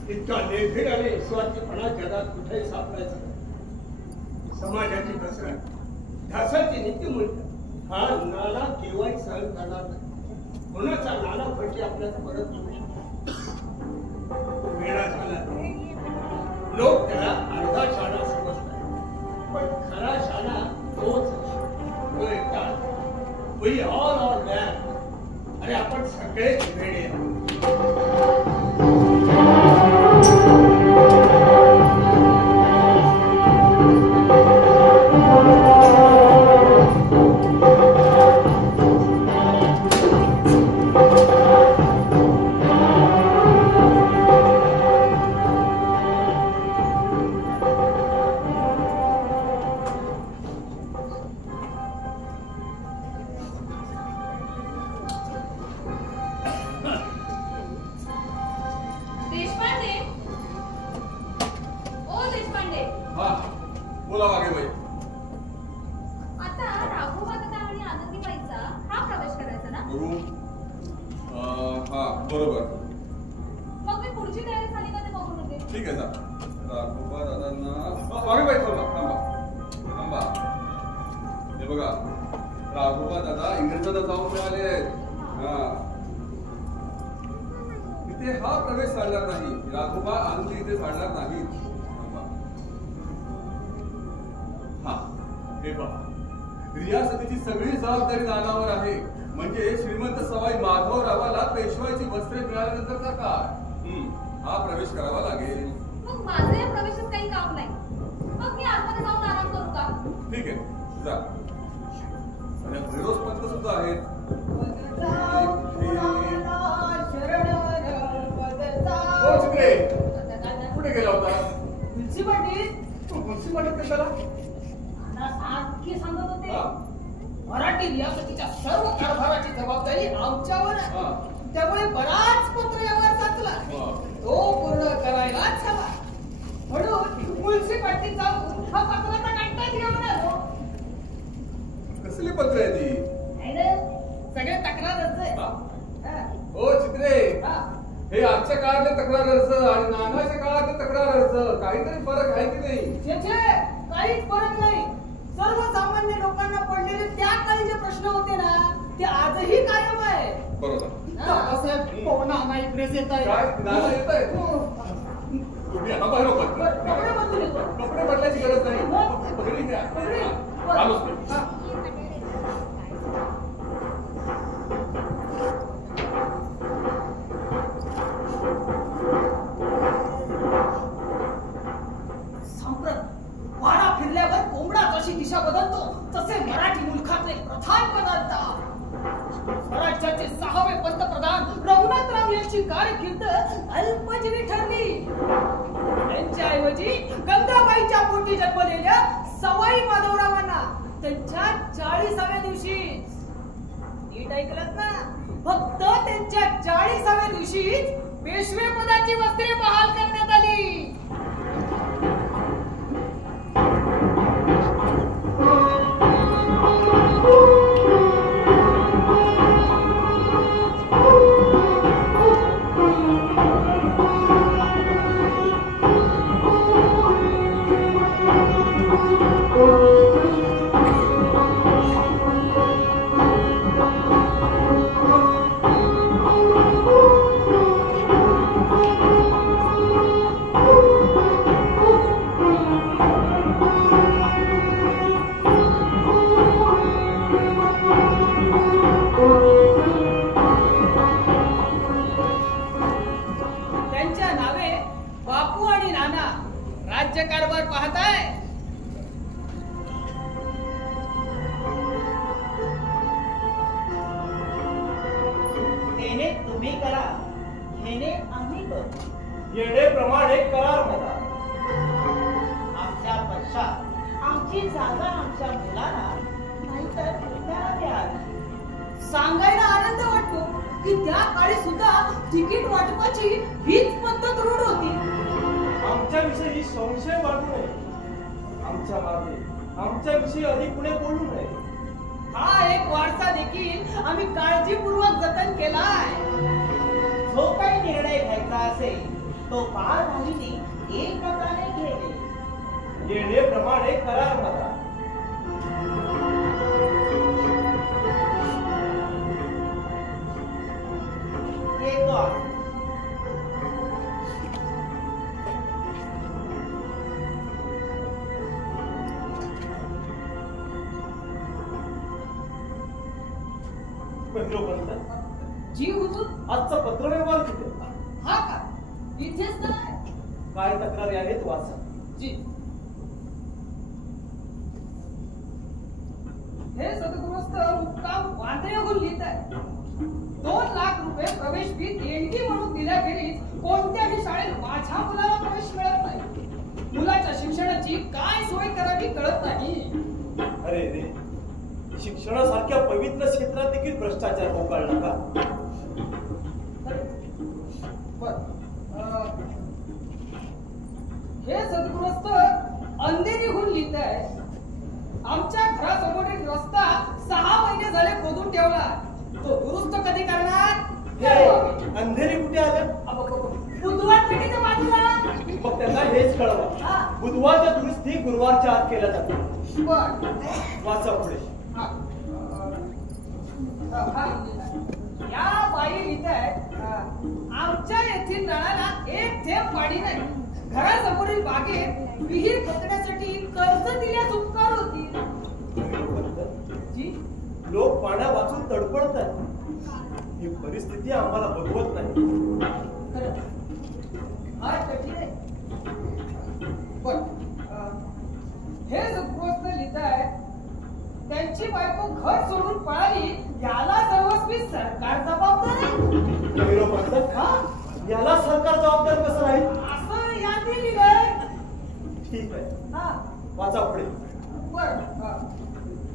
इतका निर्भीड आणि निस्वार्थीपणा जगात कुठेही सापडायचा नाही. समाजाची घसरण, ढासळती नीतिमूल्य हा नाना केव्हाही सहन करणार नाही. म्हणूनच हा नाना फटके आपल्याला परत येऊ शकतो. वेळा झाला लोक त्याला अर्धा शाणा समजतात, पण खरा शाणा तोच तो एकटा. We all are mad. आणि आपण सगळेच वेडे आहोत. बोला वाघेबाई. आता राघोबा दादा आणि आनंदीबाईचा हा प्रवेश करायचा ना? हा बरोबर. मग मी पुढची तयारी झाली का ते बघून होते. ठीक आहे ना. राघोबा दादांना वाघेबाई थांबा. हे बघा राघोबा दादा इंग्रजांना जाऊन मिळाले आहेत. इथे हा प्रवेश चालणार नाही. राघोबा आनंदी इथे चालणार नाही. हा हे पहा रियासतीची सगळी जबाबदारी नानावर आहे. म्हणजे श्रीमंत सवाई माधवरावाला पेशवाईची वस्त्रे मिळाल्यानंतरचा काय हा प्रवेश करावा लागेल. मग माझं या प्रवेशात काही काम नाही. मग मी आतमध्ये जाऊन आराम करू का? ठीक आहे जा. आणि फिरोज पंत सुद्धा आहेत. कुठे गेला होता? म्युन्सिपाल्टीत कशाला? आणखी सांगत होते मराठी रियासतीच्या सर्व कारभाराची जबाबदारी आमच्यावर आहे. त्यामुळे बराच पत्र व्यवहार साचला. तो पूर्ण करायलाच हवा. म्हणून म्युन्सिपाल्टीत जाऊन हा पत्राचा कंटाळ घेऊन आलो. कसली पत्र आहे ती? सगळे तक्रार अर्ज आहे. हो चित्रे, हे आजच्या काळातले तक्रार अर्ज आणि नानाच्या काळातले तक्रार अर्ज काहीतरी फरक आहे की नाही? काहीच फरक नाही. सर्वसामान्य लोकांना पडलेले त्या काळी जे प्रश्न होते ना ते आजही कायम आहे. बरोबर. दादासाहेब पवन नाना इकडेच येत आहे. काय नाना येत आहे? तुम्ही आता बाहेर कपडे बदलायची गरज नाही. पगडी घ्या. आलोच मी. वाडा फिरल्यावर कोंबडा जशी दिशा बदलतो तसे मराठी मुलखातले प्रधान बदलतात. स्वराज्याचे 6वे पंतप्रधान रघुनाथराव यांची कारकीर्द अल्पजीवी ठरली. त्यांच्याऐवजी गंगाबाईच्या पोटी जन्मलेल्या सवाई माधवरावांना त्यांच्या 40व्या दिवशी, नीट ऐकलत ना, फक्त त्यांच्या 40व्या दिवशीच पेशवे पदाची वस्त्रे बहाल करण्यात आली. राज्यकारभार पाहताय. देणे तुम्ही करा, घेणे आम्ही करू. येणेप्रमाणे करार म्हणा. आमच्या पश्चात आमची जागा आमच्या मुलाला नाहीतर पुतण्याला द्यावी. सांगायला आनंद वाटतो की त्या काळी सुद्धा तिकीट वाटपाची हीच पद्धत रूढ होती. आमच्याविषयी संशय वाढू नये. आमच्या मागे आमच्याविषयी अधिक पुढे बोलू नये. हा एक वारसा देखील आम्ही काळजीपूर्वक जतन केलाय. जो काही निर्णय घ्यायचा असेल तो पार भाईनी एकमताने घेणे. येणेप्रमाणे करार म्हणा. येतो जी हुजूर, आजचा पत्रव्यवहार कुठे? हा का? इथेच नाही. काय तक्रारी आहेत वाचा. जी. हे सदगृहस्थ मुक्काम वांद्र्याहून लिहित आहे. 2 लाख रुपये प्रवेश फी देणगी म्हणून दिल्याखेरीज कोणत्याही शाळेत माझ्या मुलाला प्रवेश मिळत नाही. मुलाच्या शिक्षणाची काय सोय करावी कळत नाही. अरे रे, शिक्षणासारख्या पवित्र क्षेत्रात देखील भ्रष्टाचार होकाळला का? हे सदगृहस्थ अंधेरीहून लिहित आहे आमच्या घरासमोरील रस्ता 6 महिने झाले खोदून ठेवला तो दुरुस्त कधी करणार अंधेरी कुठे आलं बुधवार पेठेच्या बाजूला मग त्यांना हेच कळवा बुधवारच्या दुरुस्ती गुरुवारच्या आत केल्या जाते वाचा पुढे या बाई लिहित आहे आमच्या येथील नळाला एक थेंब पाणी नाही घरासमोरील बागेत विहीर खोदण्यासाठी कर्ज दिल्यास उपकार होतील लोक पाण्या वाचून तडपडतात ही परिस्थिती आम्हाला बघवत नाही हे प्रश्न लिहित आहे त्यांची बायको घर सोडून पळाली याला सर्वस्वी सरकार जबाबदार याला सरकार जबाबदार कसं राहील असं यादी लिहिलंय ठीक आहे वाचा पुढे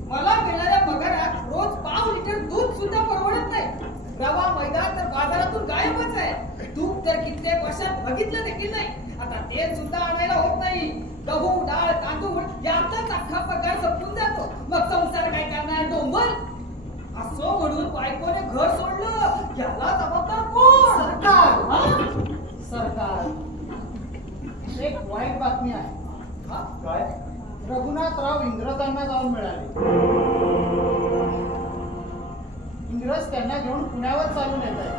मला मिळणाऱ्या पगारात रोज 5 लिटर दूध सुद्धा परवडत नाही रवा मैदा तर बाजारातून गायबच आहे तूप तर कित्येक वर्षात बघितलं देखील नाही आता तेल सुद्धा आणायला होत नाही गहू डाळ तांदूळ यातच अख्खा पगार संपून जातो मग संसार काय करणार डोंबर असं म्हणून बायकोने घर सोडलं याला जबाबदार कोण सरकार एक वाईट बातमी आहे काय रघुनाथराव इंग्रजांना जाऊन मिळाले इंग्रज त्यांना घेऊन पुण्यावर चालून येत आहेत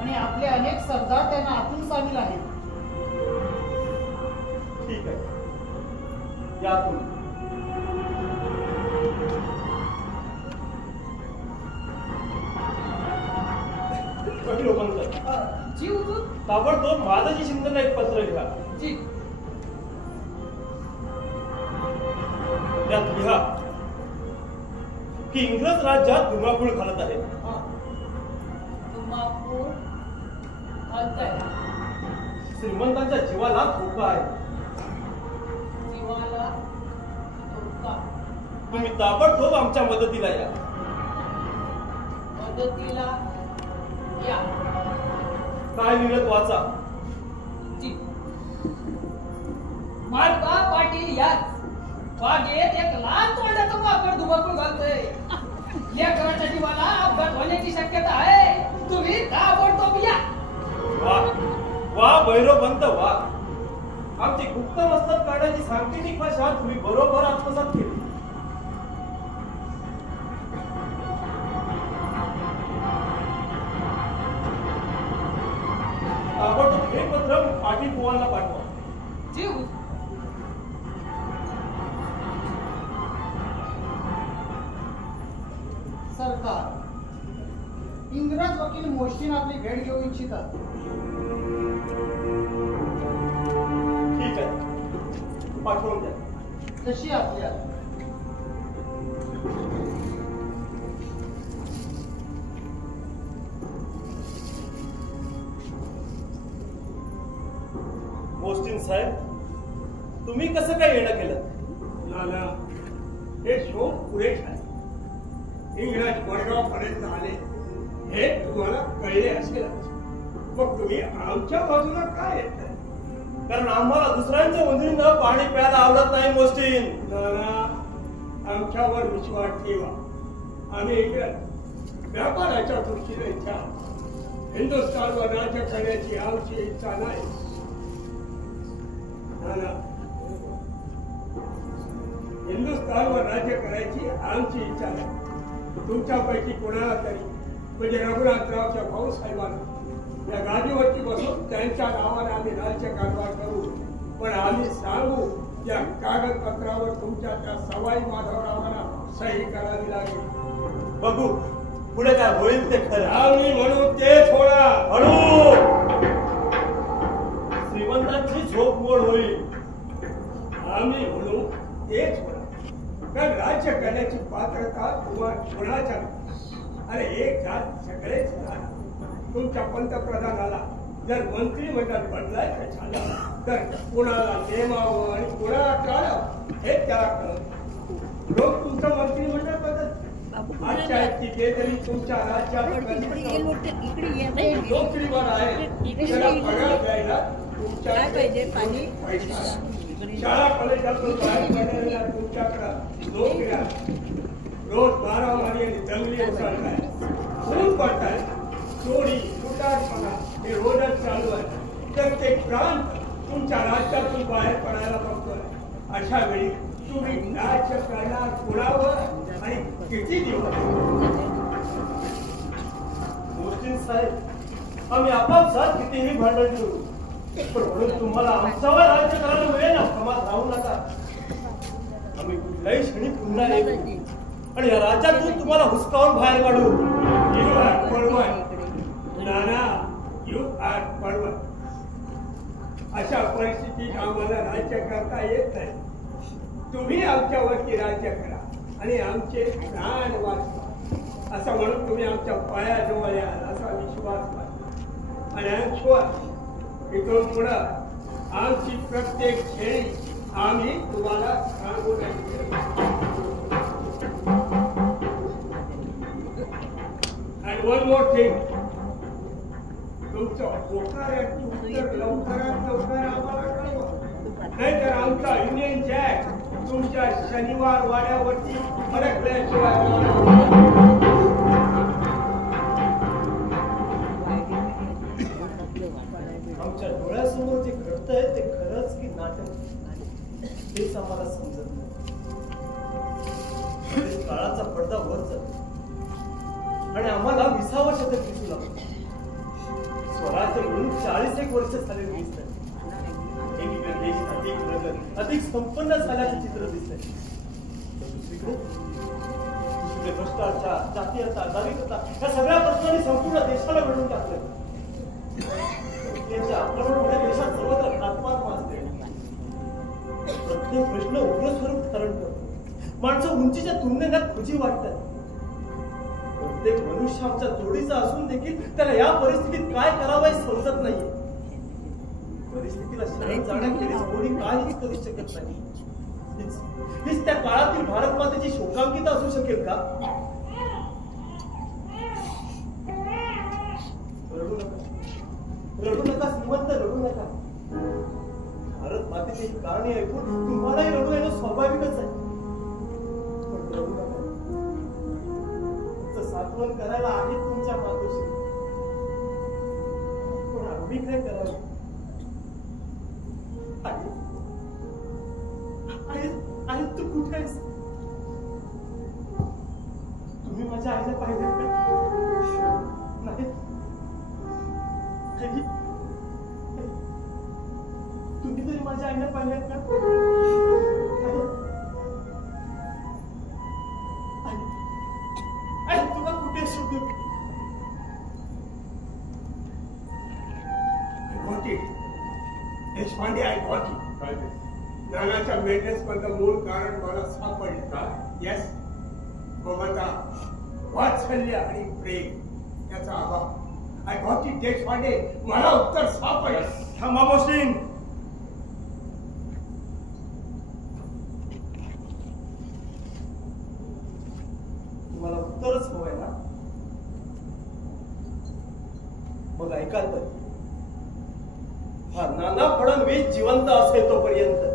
आणि आपले अनेक सरदार त्यांना आतून सामील आहेत ठीक आहे यातून ताबडतोब महादाजी शिंदेला एक पत्र लिहा त्यात लिहा की इंग्रज राज्यात धुमाकूळ घालत आहे श्रीमंतांच्या जीवाला धोका आहे तुम्ही ताबडतोब आमच्या मदतीला या काय लिहिलं वाचा मालबा पाटील याच बागेत एक लहान तोंडाचं माकड धुमाकूळ घालतोय लेकराच्या जीवाला अपघात होण्याची शक्यता आहे तुम्ही ताबडतोब या वा भैरवबंत वा आमची गुप्त मस्तक काढण्याची सांकेतिक भाषा तुम्ही बरोबर आत्मसात केली ताबडतोब हे पत्र पाटील बुवांना पाठवा सरकार इंग्रज वकील मोशीन आपली भेट घेऊ इच्छितात ठीक आहे पाठवून द्या तशी आपल्या मोस्टिन साहेब तुम्ही कसं काय येणं केलं नाना हे शोक पुरेच आहे इंग्रज वडगाव पर्यंत आले हे तुम्हाला कळले असेल मग तुम्ही आमच्या बाजूला काय येत नाही कारण आम्हाला दुसऱ्यांच्या उंदरीनं पाणी प्यायला आवडत नाही मोस्टिन नाना आमच्यावर विश्वास ठेवा आम्ही इंग्रज व्यापाराच्या दृष्टीने इच्छा हिंदुस्थानवर राज्य करण्याची आमची इच्छा नाही नाना हिंदुस्थानवर राज्य करायची आमची इच्छा नाही तुमच्यापैकी कोणाला तरी म्हणजे रघुनाथरावच्या भाऊसाहेबांना या गादीवरती बसून त्यांच्या नावाने आम्ही राज्य कारभार करू पण आम्ही सांगू या कागदपत्रावर तुमच्या त्या सवाई माधवरावांना सही करावी लागेल बघू पुढे काय होईल ते खरं आम्ही म्हणू तेच होणार म्हणू श्रीमंतांची झोप मोड होईल आम्ही म्हणू तेच होणार कारण राज्य करण्याची पात्रता कोणाच्या अरे एक जात सगळेच तुमच्या पंतप्रधानाला जर मंत्रिमंडळ बदलायचं झालं तर कोणाला नेमावं आणि कोणाला टाळावं हे त्याला कळत लोक तुमचं मंत्रिमंडळ बदल आजच्या इतकी तरी तुमच्या राज्यात नोकरीवर आहे त्याला पगार द्यायला तुमच्या पैसा शाळा कॉलेजातून बाहेर पडलेल्या तुमच्याकडे लोक या रोज मारामारी आणि दंगली उसळताय, खून पडताय, चोरी लुटारपणा हे रोजच चालू आहे. तर ते प्रांत तुमच्या राज्यातून बाहेर पडायला बघतोय. अशा वेळी तुम्ही राज्य करणार कुणावर आणि किती दिवस? मोस्टीन साहेब, आम्ही आपापसात कितीही भांडण करू, पण म्हणून तुम्हाला आमच्यावर राज्य करायला मिळेल ना, कमात राहू नका. आम्ही कुठल्याही क्षणी पुन्हा येऊ आणि या राज्यातून तुम्हाला हुसकावून बाहेर काढू. You are बळवट. Nana, you are बळवट. अशा परिस्थितीत आम्हाला राज्य करता येत नाही. तुम्ही आमच्यावरती राज्य करा आणि आमचे प्राण वाचवा असं म्हणून तुम्ही आमच्या पायाजवळ याल असा विश्वास वाटतो. आणि आमच्या इथून पुढं आमची प्रत्येक खेळी आम्ही तुम्हाला सांगू नाही. And one more thing, तुमचं होकाराची उत्तर लवकरात लवकर आम्हाला कळवा, नाहीतर आमचा युनियन जॅक तुमच्या शनिवार वाड्यावरती अडकल्याशिवाय आमच्या डोळ्यासमोर जे घडतंय ते खरंच की नाटक हेच आम्हाला समजत नाही. काळाचा पडदा वर जातो आणि आम्हाला 20वे शतक दिसू लागतं. स्वराज्य म्हणून 41 वर्ष झालेली दिसतात. एकीकडे देश अधिक प्रगत अधिक संपन्न झाल्याचं चित्र दिसतंय. दुसरीकडे भ्रष्टाचार, जातीयता, दारिद्र्यता या सगळ्या प्रश्नांनी संपूर्ण देशाला वेढून टाकलं. त्यांच्या आक्रमणामुळे देशात सर्वत्र घातपात माजते. प्रत्येक प्रश्न उग्र स्वरूप धारण करतो. माणसं उंचीच्या तुलनेत खुजी वाटतात. प्रत्येक मनुष्य आमच्या जोडीचा असून देखील त्याला या परिस्थितीत काय करावं हे समजत नाहीये. परिस्थितीला शरण जाण्याखेरीज कोणी काहीच करू शकत नाही. हीच त्या काळातील भारत मातेची शोकांकिता असू शकेल का? रडू नका, रडू नका श्रीमंत, रडू नका. भारत मातेची ही कारणे ऐकून तुम्हालाही रडू येणं स्वाभाविकच आहे. पण रडू नका, साठवण करायला आहे तुमच्या मातोश्री. पण आम्ही काय करावं? आई, तू कुठे आहेस? तुम्ही माझ्या आईला पाहिलं का? नाही. तुम्ही तरी माझ्या आईला पाहिलं का? तुला कुठे शोधू? Deshpande I got it. नानाच्या मेंटेनन्स मधलं मूळ कारण मला सापडले का? येस, ममता, वात्सल्य आणि प्रेम याचा अभाव. आय गॉट इट देशपांडे, मला उत्तर सापडले. थांबा मोस्टीन. तुम्हाला उत्तरच हवंय ना? मग ऐकाल तर, हा नाना फडणवीस जिवंत असेल तोपर्यंत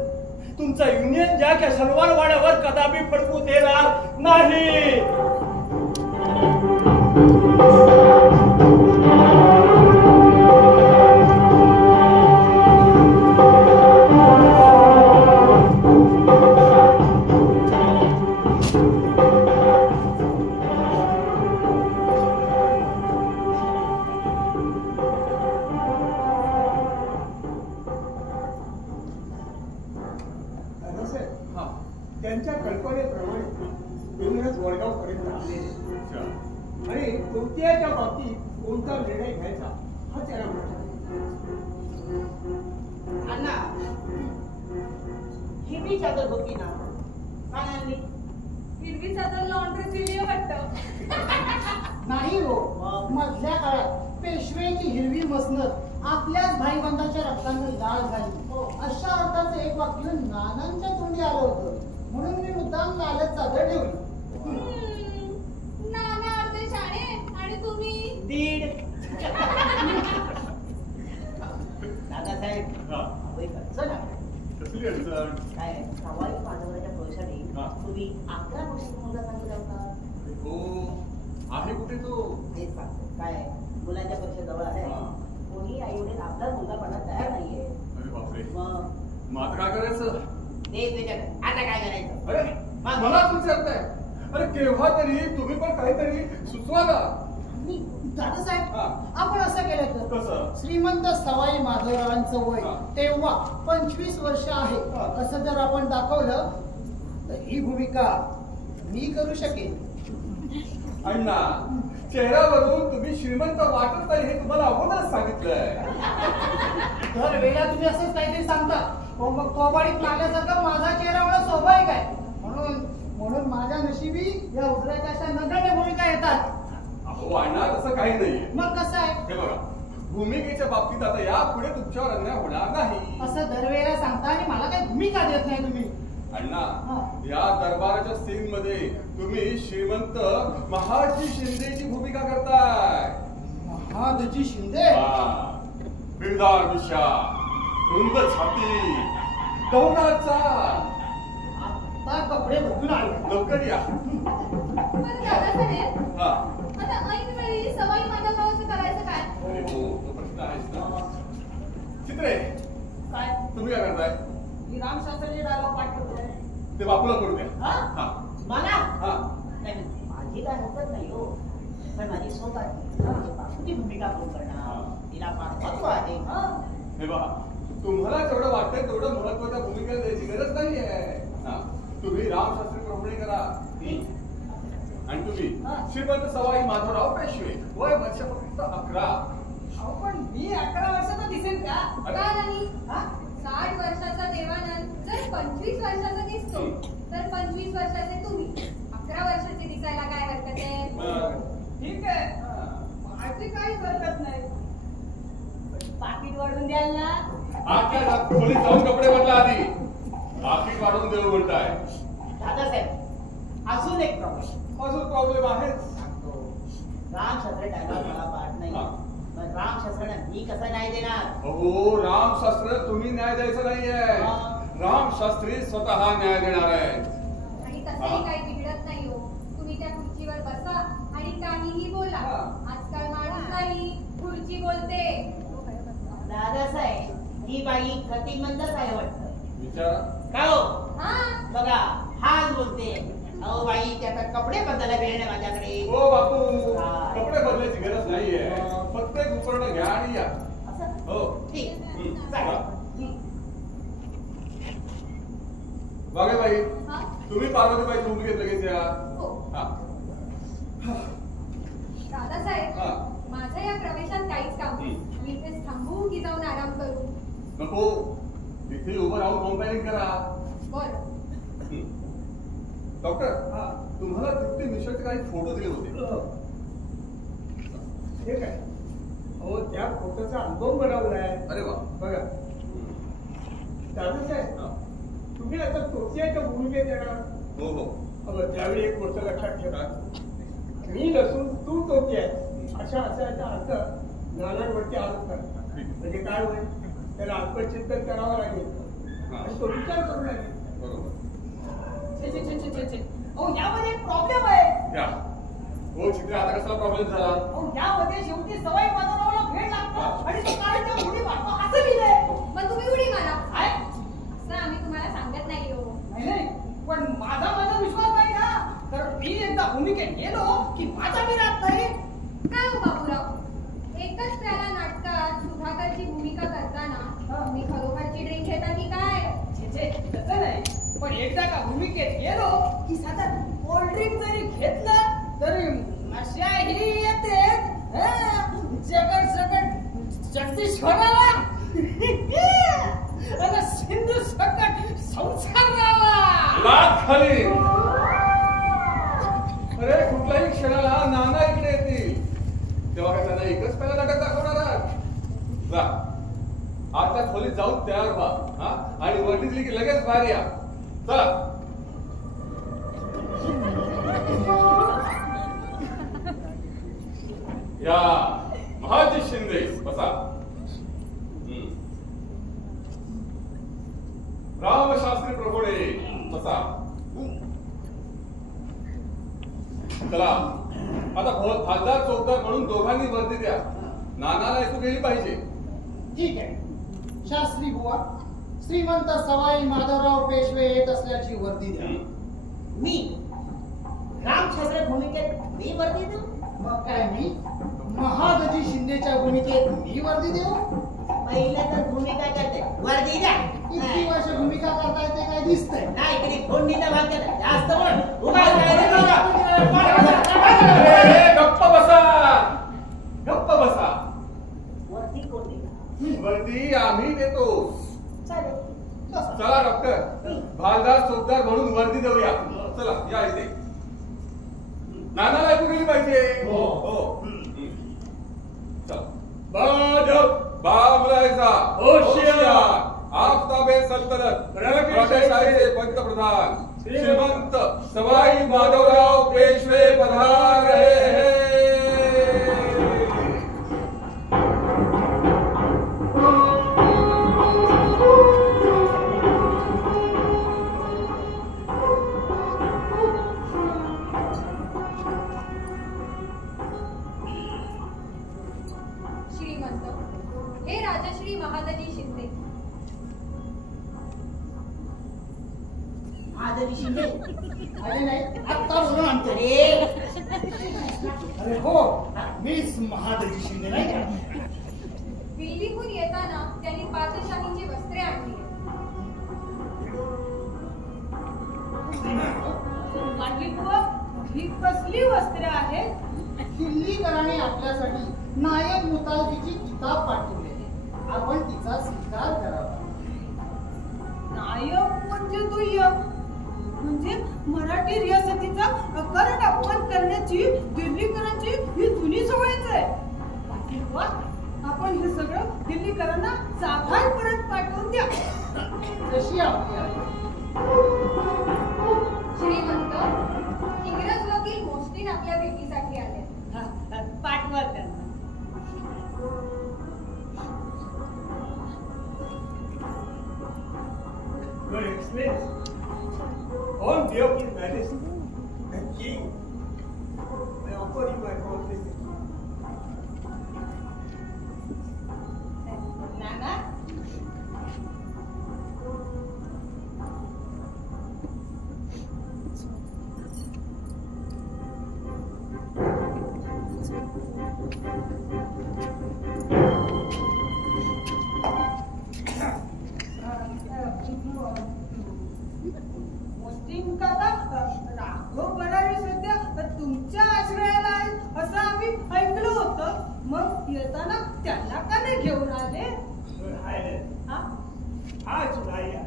तुमचा युनियन जॅक या शनिवार वाड्यावर कदापि फडकू देणार नाही. त्यांच्या कल्पनेप्रमाणे तुम्हीच वडगावपर्यंत आलेले आणि तृतीयाच्या बाबतीत कोणता निर्णय घ्यायचा हा त्याला म्हणतात. अण्णा, हिरवी चादर बघी ना, काय आणली? हिरवी चादर लॉन्ड्री दिली वाटतं. नाही हो, मधल्या काळात पेशव्याची हिरवी मसनत आपल्याच भाईबंधाच्या रक्ताने लाल झाली अशा अर्थाचं एक वाक्य नानांच्या तोंडी आलं होतं, म्हणून मी मुद्दाम लालच चादर ठेवली. नाना अर्धे शाणे आणि तुम्ही दीड. दादासाहेब, चला. कसली अडचण? काय सवाई माधवराच्या प्रवेशाने हा. तुम्ही 11 वर्षाचा मुलगा सांगत होता. हो आहे कुठे तो? तेच सांगतो. काय मुलांच्या परीक्षा जवळ आल्या. हा. कोणी आई वडील आपला मुलगा पडला तयार नाहीये. अरे बापरे, मग आता काय करायचं? तेच विचार आता काय करायचं. अरे मलाच विचारताय? अरे केव्हा तरी तुम्ही पण काहीतरी सुचवा ना. दादासाहेब हा. आपण असं केलं तर कसं? श्रीमंत सवाई माधवरावांचं वय हा. तेव्हा 25 वर्ष आहे हा. असं जर आपण दाखवलं तर ही भूमिका मी करू शकेन. अण्णा, चेहऱ्यावरून तुम्ही श्रीमंत वाटत नाही हे तुम्हाला अगोदरच सांगितलंय. दर वेळेला तुम्ही असंच काहीतरी सांगता. मग कबाडीत लागल्यासारखं माझा चेहरा एवढा स्वाभाविक आहे. म्हणून माझ्या नशिबी या उजऱ्याच्या अशा नगण्य भूमिका येतात. अहो अण्णा, तसं काही नाहीये. मग कसं आहे? हे बघा, भूमिकेच्या बाबतीत आता यापुढे तुमच्यावर अन्याय होणार नाही. असं दरवेळेला सांगता आणि मला काही भूमिका देत नाही तुम्ही. अण्णा, हा. या दरबाराच्या सीन मध्ये तुम्ही श्रीमंत महाजी शिंदेची भूमिका करताय. महादजी शिंदे? बिरदार मिशा, रुंद छाती, डौलाचा चाल. आता कपडे बदलून आले. लवकर या. पण दादासाहेब, हा. आता ऐन वेळी सवाई माधवरावांचं करायचं काय? अरे हो, तो प्रश्न आहेच ना. चित्रे, काय तुम्ही काय करताय? मी रामशास्त्रीचे डायलॉग पाठवतोय. ते बापूला करू द्या. हा? हा. मला हा. नाही, माझी काय हरकत नाही हो, पण माझी स्वतःची बापूची भूमिका कोण करणार? तिला फार महत्व आहे. हे बघा, तुम्हाला जेवढं वाटतंय तेवढं महत्वाच्या भूमिका द्यायची गरज नाहीये. तुम्ही रामशास्त्री प्रमाणे करा. आणि तुम्ही श्रीमंत सवाई माधवराव पेशवे, वय वर्ष फक्त 11. अहो पण मी 11 वर्षाचा दिसेल का? का नाही? हा? 60 वर्षाचा देवानंद जर 25 वर्षाचा दिसतो तर 25 वर्षाचे तुम्ही 11 वर्षाचे दिसायला काय हरकत आहे? ठीक आहे, माझी काहीच हरकत नाही. पाकिट वाढून द्याल ना? आजच्या खोलीत जाऊन कपडे बदला आधी. पाकिट वाढवून देऊ म्हणताय. दादासाहेब, अजून एक प्रॉब्लेम. अजून प्रॉब्लेम आहेच. रामशास्त्री डायलॉग मला पाठ नाही. पण रामशास्त्राला मी कसं नाही देणार? हो, रामशास्त्र तुम्ही न्याय द्यायचं नाहीये. रामशास्त्री स्वतः न्याय देणार आहे. आणि तसंही काही बिघडत नाही हो. तुम्ही त्या खुर्चीवर बसा आणि काहीही बोला. आजकाल माणूस नाही, खुर्ची बोलते. दादासाहेब, ही बाई प्रतिबंधक आहे वाटतं. विचारा. काय हो? हा, बघा, हाच बोलते. अहो बाई, त्याचा कपडे बदलायला वेळ नाही माझ्याकडे. हो बापू, हा. कपडे बदलायची गरज नाहीये. फक्त एक उपकरण घ्या आणि या. असं? हो. ठीक. चालेल. बागेबाई, हा, तुम्ही पार्वतीबाईची भूमिकेत लगेच या. हो. हा. दादासाहेब, हा. माझं या प्रवेशात काहीच काम नाही. मी इथेच थांबू की जाऊन आराम करू? नको, तिथे उभं राहून कंपेअरिंग करा. बरं. डॉक्टर, तुम्हाला तृप्ती मिश्राचे काही फोटो दिले होते. ठीक आहे. हो, त्या फोटोचा अल्बम बनवलाय. अरे वा. बघा दादासाहेब, तुम्ही आता तोत्याच्या भूमिकेत येणार. हो हो. अगं, त्यावेळी एक गोष्ट लक्षात ठेवा, मी नसून तू तोती आहे अशा असायचा अर्थ नानांवरती आरोप करा. म्हणजे काय होईल, त्याला आत्मचिंतन करावं लागेल आणि तो विचार करू लागेल. बरोबर. यामध्ये एक प्रॉब्लेम आहे. या. हो चित्रे, आता कसला प्रॉब्लेम झाला? यामध्ये शेवटी सवाई माधवरावाला भेट लागतो आणि तो काळाच्या उडी मारतो असं लिहिलंय. मग तुम्ही उडी मारा. काय? असं आम्ही तुम्हाला सांगत नाही हो. नाही, पण माझा विश्वास नाही ना. तर मी एकदा भूमिकेत गेलो की माझा मी राहत नाही. काय हो बाबूराव, एकच त्याला नाटकात सुधाकरची भूमिका करताना तुम्ही खरोखरची ड्रिंक घेता की काय? तसं नाही, पण एकदा का भूमिकेत गेलो की साधारण कोल्ड्रिंक जरी घेतलं तरी नशाही येते. जगत जगत जगदीश्वराला आणि सिंधू सकट संसाराला. लाथ खाली. अरे, कुठल्याही क्षणाला नाना इकडे येतील तेव्हा काय त्यांना एकच पहिला नाटक दाखवणार आहात? जा, आता खोलीत जाऊन तयार व्हा. हा, आणि वरती दिली की लगेच बाहेर या. चला. या महाजी शिंदे, बसा. राम बसा. चला आता खासदार चौकदार म्हणून दोघांनी वर्दी द्या. नानाला ऐकू गेली पाहिजे. ठीक आहे. शास्त्री बुवा, श्रीमंत सवाई माधवराव पेशवे येत असल्याची वर्दी द्या. मी रामशास्त्री भूमिकेत मी वर्दी देऊ? मग काय मी महादजी शिंदेच्या भूमिकेत मी वर्दी देऊ? पहिले तर भूमिका करते, वर्दी द्या. इतकी वर्ष भूमिका करता येते काय दिसतंय? नाही इकडे फोडणीचा भाग केला जास्त बोल. उभा गप्प बसा, गप्प बसा. वर्दी कोण देणार? वर्दी आम्ही देतो. चालेल. चला डॉक्टर, भालदार चौकदार म्हणून वर्दी देऊया. चला या इथे. नानाला ऐकू गेली पाहिजे. हो. हो. चला. भाजप बाबरायचा होशियार. आफताबे सल्तनत प्रदेशाचे पंतप्रधान श्रीमंत सवाई माधवराव पेशवे पधार रहे हैं. श्रीमंत हे राजश्री महादजी शिंदे. महादजी शिंदे अरे नाही, आत्ता बोलून आणतो. अरे हो, मीच महादजी शिंदे नाही का? दिल्लीहून येताना त्यांनी पादशाहीची वस्त्रे आणली. ही कसली वस्त्रे आहेत? दिल्लीकरांनी आपल्यासाठी नायक मुतालबीची किताब पाठवली आहे. आपण तिचा स्वीकार करावा. नायक म्हणजे दुय्यम, म्हणजे मराठी रियासतीचा अकारण अपमान करण्याची दिल्लीकरांची ही जुनी सवयच आहे. बाकी बुवा, आपण हे सगळं दिल्लीकरांना साधारण परत पाठवून द्या. जशी आपली आहे. श्रीमंत इंग्रज वकील मोस्टीन आपल्या भेटीसाठी आले. पाठवा त्यांना. Your Excellency, on behalf of His Majesty, the King, I offer you my confidence. नाना, मुस्लिम काका राघव बरावी सध्या तुमच्या आश्रयाला आहेत असं आम्ही ऐकलं होतं. मग येताना त्यांना का नाही घेऊन आले? Your Highness, हा? आज नाही या.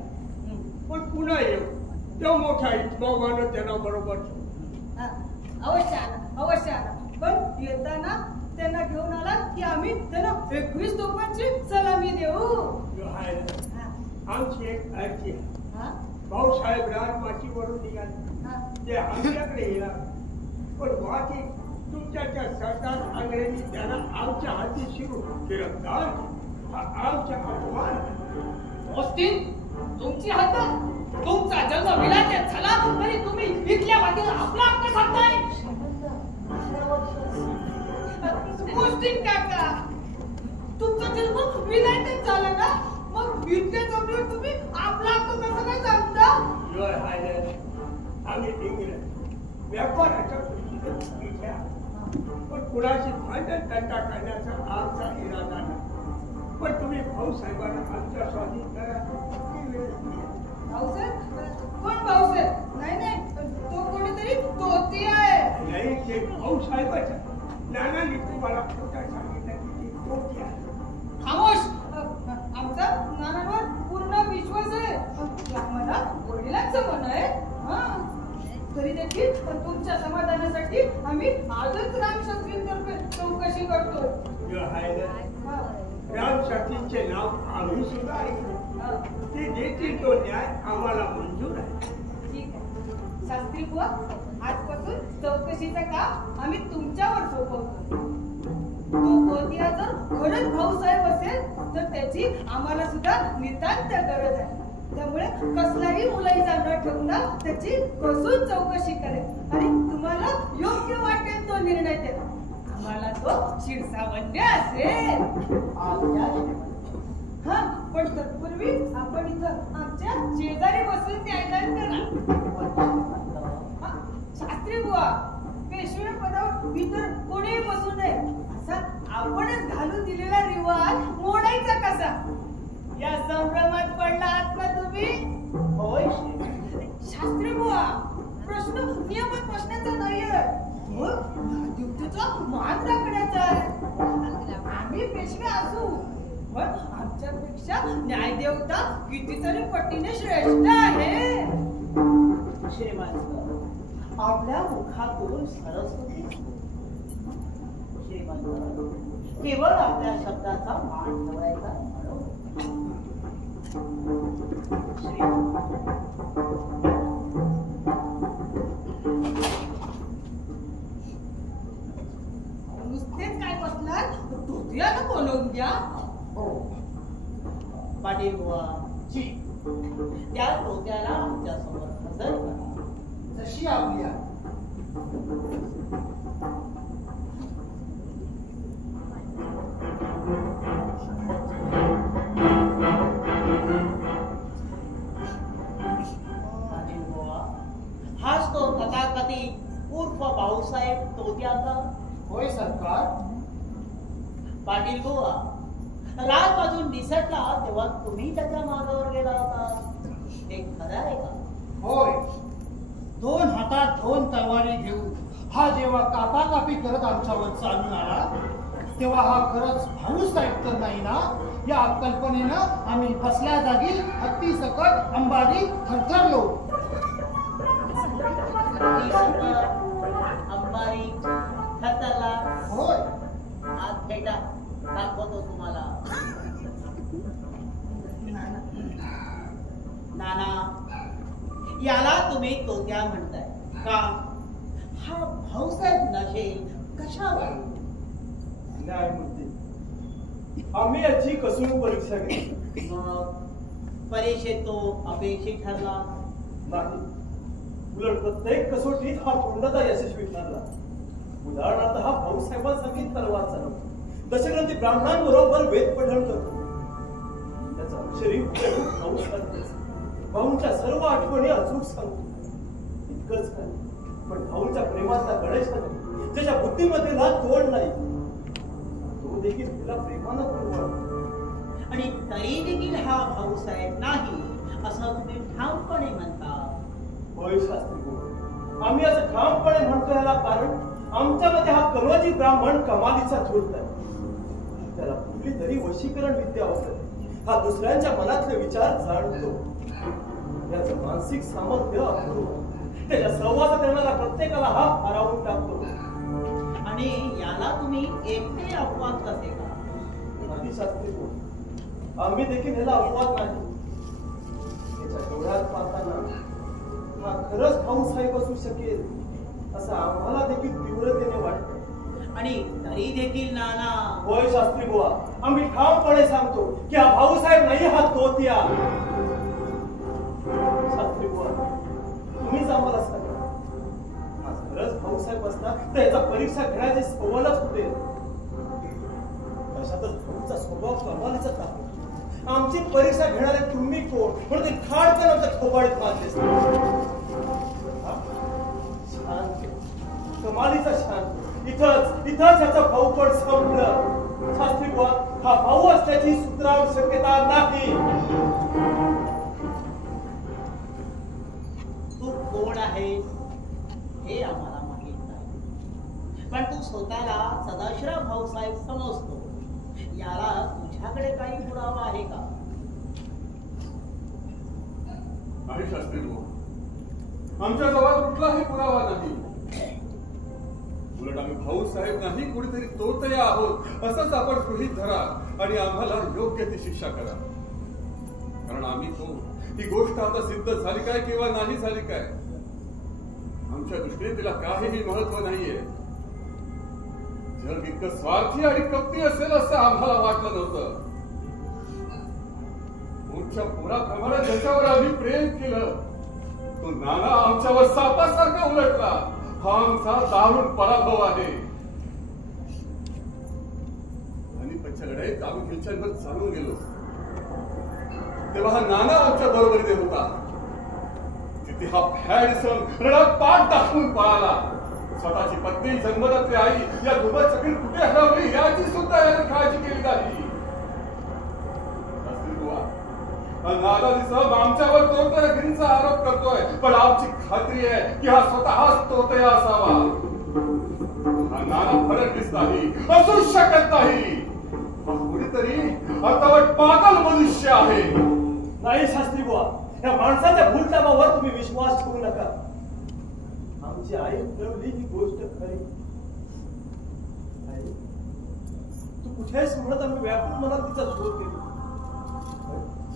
पण पुन्हा येऊ. तो मोठा इतमावानं त्यांना बरोबर ठेवू. हा, अवश्य आला, अवश्य आला. पण येताना त्यांना घेऊन आला की आम्ही त्यांना 21 तोफांची सलामी देऊ. Your Highness, हा, आमची एक अर्जी आहे. हा, भाऊसाहेब राजमाचीवरून निघाले. हा. ते आमच्याकडे येणार. पण वाटी तुमच्या त्या सरदार आंग्रेजी त्यांना आमच्या हाती शिरू गिरफ्तार हा आमच्या अपमान. मोस्टीन, तुमची हद्द. तुमचा जन्म विलायतेत झाला तरी तुम्ही इथल्या वाटेला आपला हक्क सांगताय. मुस्लिम काका, तुमचा जन्म विलायतेत झाला ना, मग इतक्या जमल्यावर तुम्ही आपला हक्क कसं काय सांगता? Your Highness, आम्ही इंग्रज व्यापाराच्या दृष्टीने इथे आलो. पण कुणाशी भांडण तंटा करण्याचा आमचा इरादा नाही. पण तुम्ही भाऊसाहेबांना आमच्या स्वाधीन करा ही विनंती आहे. भाऊसाहेब? कोण भाऊसाहेब? नाही नाही, तो कोणीतरी तोती आहे. नाही, ते भाऊसाहेबच आहे. नानांनी तुम्हाला खोटा सांगितलं की ती तोटी आहे. खामोश. आमचा नानांवर पूर्ण विश्वास आहे. मला वडिलांचं मन आहे. हा, तरी देखील तुमच्या समाधानासाठी आम्ही आजच रामशास्त्रींतर्फे चौकशी करतो. Your Highness, रामशास्त्रींचे नाव आम्ही सुद्धा ऐकले. ते देतील तो न्याय आम्हाला मंजूर आहे. ठीक आहे शास्त्री बुवा, आजपासून चौकशीचं काम आम्ही तुमच्यावर सोपवतो. तो गोतिया जर खरंच भाऊसाहेब असेल तर त्याची आम्हाला सुद्धा नितांत गरज आहे. त्यामुळे कसलाही मुलाईचा न ठेवता त्याची कसून चौकशी करेल आणि तुम्हाला योग्य वाटेल तो निर्णय देईल. आम्हाला तो शिरसावन्य असेल. हा, पण तत्पूर्वी आपण इथं आमच्या शेजारी बसून न्यायदान करा. शास्त्री बुवा, पेशवे पदावर इतर कोणीही बसू नये असा आपणच घालून दिलेला रिवाज मोडायचा कसा? या संभ्रमात पडला आहात ना तुम्ही? होय शास्त्री बुवा, प्रश्न नियमित प्रश्नाचा नाहीये, ड्युटीचा मान राखण्याचा आहे. आम्ही पेशवे असू, पण आमच्यापेक्षा न्यायदेवता कितीतरी पटीने श्रेष्ठ आहे. श्रीमंत, आपल्या मुखातून सरस्वती श्रीमंत केवळ आपल्या शब्दाचा मान ठेवायचा म्हणून. नुसतेच काय बसणार, तोत्याला बोलवून द्या. हो पाटील बुवा, जी त्या तोत्याला आमच्या समोर हजर करा. जशी आपली हाच तो तथाकथित उर्फ भाऊसाहेब तोत्याचा? होय सरकार. पाटील बुवा, रातपासून निसटला तेव्हा तुम्ही त्याच्या मागावर गेला होता, हे खरं आहे का? होय. 2 हातात 2 तलवारी घेऊन हा जेव्हा कापाकापी करत आमच्यावर चालून आला तेव्हा हा खरंच भाऊसाहेब तर नाही ना, या कल्पनेनं आम्ही बसल्या जागी हत्ती सकट अंबारी थरथरलो. अंबारी थरथरला? होय. आज बेटा दाखवतो तुम्हाला. नाना, याला तुम्ही तोत्या म्हणताय का? हा भाऊसाहेब नसेल कशावर? नाही म्हणते, आम्ही याची कसून परीक्षा घेतली. मग परीक्षेत तो अपेक्षित ठरला नाही, उलट प्रत्येक कसोटीत हा पूर्णतः यशस्वी ठरला. उदाहरणार्थ हा भाऊसाहेबांसारखी तलवार चालवतो, दशग्रंथी ब्राह्मणांबरोबर वेद पठण करतो. त्याचा अक्षरी भाऊंच्या सर्व आठवणी अचूक सांगतो. इतकंच काय, पण भाऊंच्या प्रेमाचा गणेश नाही, ज्याच्या बुद्धिमत्तेला तोड नाही, तो देखील तिला प्रेमानं पुरवतो. आणि तरी देखील हा भाऊसाहेब नाही असं तुम्ही ठामपणे म्हणता? होय शास्त्री, आम्ही असं ठामपणे म्हणतो याला कारण आमच्यामध्ये हा कनोजी ब्राह्मण कमालीचा धूर्त आहे. त्याला कुठली तरी वशीकरण विद्या आवडते. हा दुसऱ्यांच्या मनातले विचार जाणतो. याचं मानसिक सामर्थ्य अपूर्व. त्याच्या सहवासात येणारा प्रत्येकाला हा हरावून टाकतो. आणि याला तुम्ही एकटे अपवाद कसे का? नाही शास्त्री, आम्ही देखील याला अपवाद नाही. त्याच्या डोळ्यात पाहताना हा खरंच भाऊसाहेब असू शकेल असं आम्हाला देखील तीव्रतेने वाटतं. आणि तरी देखील नाना. होय शास्त्री बुवा, आम्ही ठामपणे सांगतो की हा भाऊसाहेब नाही, हा तोत्या. शास्त्री बुवा, तुम्हीच आम्हाला सांगा, हा खरंच भाऊसाहेब असता तर याचा परीक्षा घेण्याची सवलच होते. तशातच भाऊचा स्वभाव कमालीचा दाखवतो. आमची परीक्षा घेणारे तुम्ही कोण म्हणून ते खाडकन आमच्या थोबाडीत मारले. शांत, कमालीचा शांत. इथंच याचा भाऊपण संपलं. शास्त्री बुवा, हा भाऊ असल्याची सुतराम शक्यता नाही. तू कोण आहेस हे आम्हाला माहित नाही, पण तू स्वतःला सदाशिवराव भाऊसाहेब समजतो. याला तुझ्याकडे काही पुरावा आहे का? आहे शास्त्री बुवा, आमच्या जवळ कुठलाही पुरावा नाही. उलट आम्ही भाऊसाहेब नाही, कुठेतरी तोतया आहोत असंच आपण गृहीत धरा आणि आम्हाला योग्य ती शिक्षा करा. कारण आम्ही तो, ही गोष्ट आता सिद्ध झाली काय किंवा नाही झाली काय, आमच्या दृष्टीने तिला काहीही महत्व नाहीये. जग इतकं स्वार्थी आणि कपटी असेल असं आम्हाला वाटलं नव्हतं. मोठ्या पोराप्रमाणे ज्याच्यावर आम्ही प्रेम केलं तो नाना आमच्यावर सापासारखा उलटला. हा आमचा दारुण पराभव आहे. आणि पंच लढाईत आम्ही खिलच्यांवर चालून गेलो तेव्हा हा नाना आमच्या बरोबरीने होता. तिथे हा फॅडसन रणात पाठ दाखवून पळाला. स्वतःची पत्नी जन्मदात्री आई या दुबळचक्रीत कुठे हरवली याची सुद्धा याने काळजी केली नाही. नानाजी आमच्यावर तोतयागिरीचा आरोप करतोय पण आमची खात्री आहे की हा स्वतःच तोतया असावा. हा नाना फडणवीस नाही, असू शकत नाही. हा कोणीतरी अर्धवट पागल मनुष्य आहे. नाही शास्त्री बुवा, या माणसाच्या भूलटामावर तुम्ही विश्वास ठेवू नका. आमची आई ठरवली ही गोष्ट खरी. आई, तू कुठेच म्हणत आम्ही व्यापून मनात तिचा शोध केली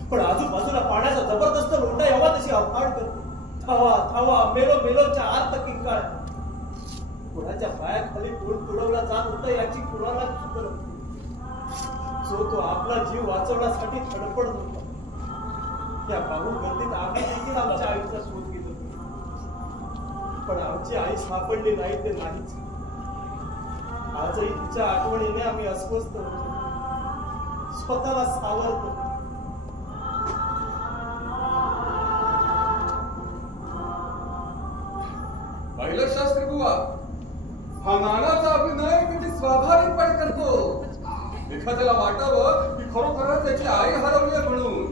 पण आजूबाजूला पाण्याचा जबरदस्त लोंढा यावा तशी अफाट करतो. थावा थावा मेलो मेलोच्या आर्त किंकाळ. कोणाच्या पायाखाली तोंड तुडवला जात होता याची कुणाला फिकर होती. जो तो आपला जीव वाचवण्यासाठी धडपडत होता. त्या पाहून गर्दीत आम्ही देखील आमच्या आईचा शोध घेत होतो पण आमची आई सापडली नाही ते नाहीच. आजही तिच्या आठवणीने आम्ही अस्वस्थ होतो, स्वतःला सावरतो. पाहिलं शास्त्री बुवा, हा नानाचा अभिनय किती स्वाभाविकपणे करतो. एखाद्याला वाटावं की खरोखरच त्याची आई हरवली आहे म्हणून,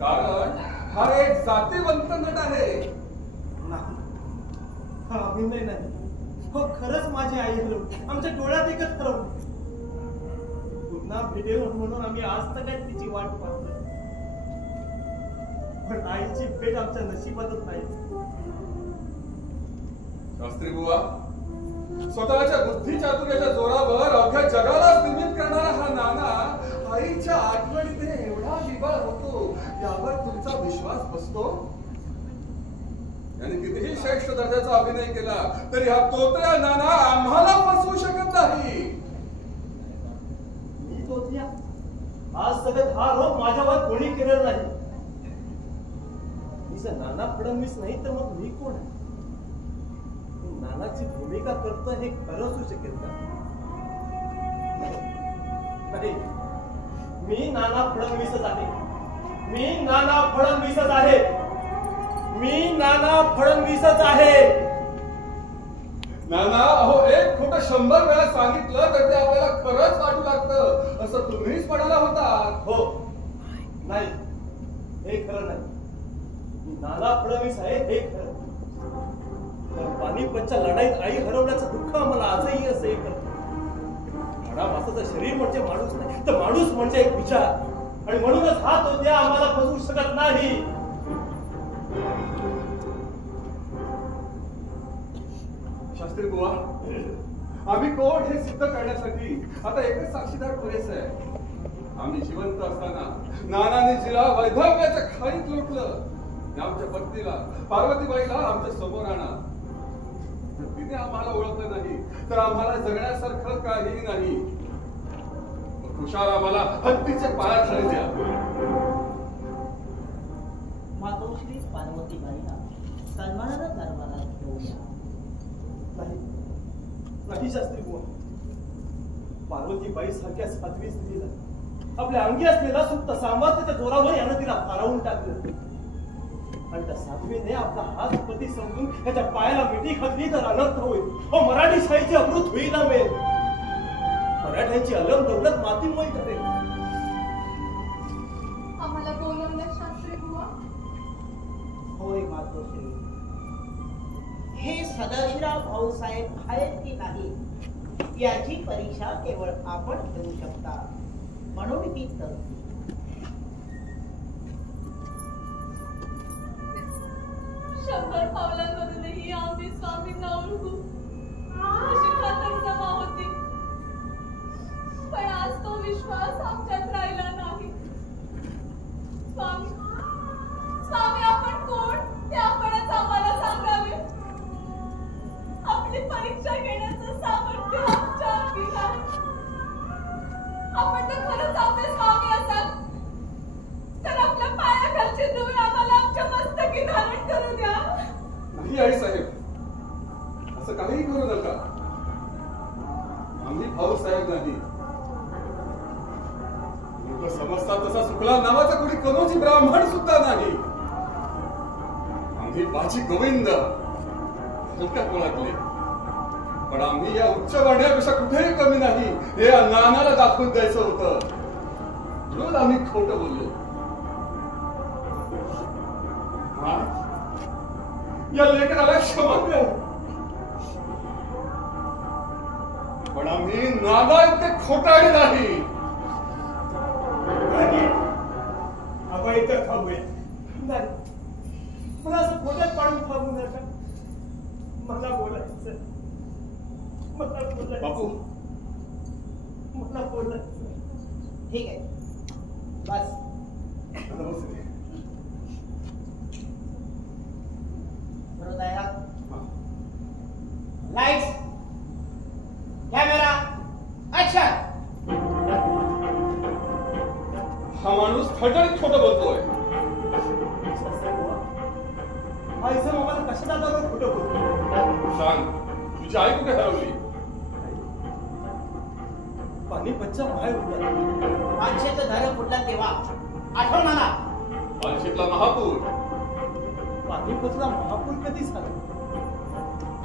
कारण हा एक जातीवंत नट आहे. हा अभिनय नाही, हो खरंच माझी आई हरवली. आमच्या डोळ्यात एकच हरवली. पुन्हा भेटेल म्हणून आम्ही आज तर काय तिची वाट पाहतोय पण आईची भेट आमच्या नशिबातच नाही. शास्त्री बुवा, स्वतःच्या बुद्धी चातुर्याच्या जोरावर अवघ्या जगालाच निर्मित करणारा हा नाना आईच्या आठवणीने एवढा विबाळ होतो यावर तुमचा विश्वास बसतो? याने कितीही श्रेष्ठ दर्जाचा अभिनय केला तरी हा तोतया नाना आम्हाला फसवू शकत नाही. मी तोतया? आज सगळं हा रोग माझ्यावर कोणी केलेला नाही. मी जर नाना फडणवीस नाही तर मग मी कोण आहे? नानाची भूमिका करतो हे खरं असू शकेल का? नाही, मी नाना फडणवीसच आहे. मी नाना फडणवीसच आहे. मी नाना फडणवीसच आहे. नाना, अहो एक खोटं 100 वेळा सांगितलं तर ते आपल्याला खरंच वाटू लागतं असं तुम्हीच म्हणाला होता. हो, नाही हे खरं नाही. मी नाना फडणवीस आहे हे खरं. पानिपतच्या लढाईत आई हरवण्याचं दुःख आम्हाला आजही असं करतं. माणसाचं शरीर म्हणजे माणूस नाही तर माणूस म्हणजे एक विचार आणि म्हणूनच हा तोतया आम्हाला फसवू शकत नाही. शास्त्री बुवा, आम्ही कोण हे सिद्ध करण्यासाठी आता एकच साक्षीदार पुरेसे आहे. आम्ही जिवंत असताना नानाने जिला वैधव्याच्या खाईत लोटलं. आमच्या पत्नीला पार्वतीबाईला आमच्या समोर आणा. तिने आम्हाला ओळखलं नाही तर आम्हाला जगण्यासारखं काही नाही. खुशाल आम्हाला हत्तीच्या पायाखाली द्या. मातोश्री पार्वतीबाईला सन्मानानं दरबारात घेऊया. नाही शास्त्री बुवा, पार्वतीबाई सारख्या साध्वी स्त्रीला आपल्या अंगी असलेला सुप्त सामर्थ्याच्या जोरावर यानं तिला हरवून टाकलं आणि त्या साध्वीने आपला हात पती समजून त्याच्या पायाला मिठी घातली तर अनर्थ होईल. हो, मराठी शाहीची अमृत होईल ना मेल. मराठ्यांची अलम दौलत मातीमोल ठरेल. आम्हाला बोलवलं शास्त्री बुवा? होय मातोश्री, हे सदाशिवराव भाऊसाहेब आहेत की नाही याची परीक्षा केवळ आपण घेऊ शकता म्हणून ही तरतूद. 100 पावलांमधूनही आम्ही स्वामींना ओळखू अशी खातर जमा होती पण आज तो विश्वास आमच्यात राहिला नाही. स्वामी, स्वामी आपण कोण ते आपणच आम्हाला सांगावे. आपली परीक्षा घेण्याचं सामर्थ्य आमच्या अंगी नाही. आपण तर खरंच आपले स्वामी असाल तर आपल्या पाया समजता तसा सुखला नावाचा कोणी कनोजी ब्राह्मण सुद्धा नाही. आम्ही बाजी गोविंद हलक्या कोणातले, पण आम्ही या उच्च वाण्यापेक्षा कुठेही कमी नाही हे या नानाला दाखवून द्यायचं होतं, म्हणून आम्ही खोटं बोललो. या लेकराला क्षमा द्या, पण आम्ही नाना इतके खोटाडे नाही. आपण इथं थांबूया. नाही, मला असं पोटात पाडून थांबू नका. मला बोलायचं, मला बोलायचं. बापू, मला बोलायचं. ठीक आहे, बस. नमस्ते. Lights, camera, action. हा माणूस थटडीत खोटं बोलतोय. आईचं मामाला कशाला दादा खोटं बोलतो? सांग, तुझी आई कुठे हरवली? पानिपतच्या बाहेर होता. 500चं घर फुटलं तेव्हा आठवण मला. 500ला महापूर. पानिपतला महापूर कधी झाला?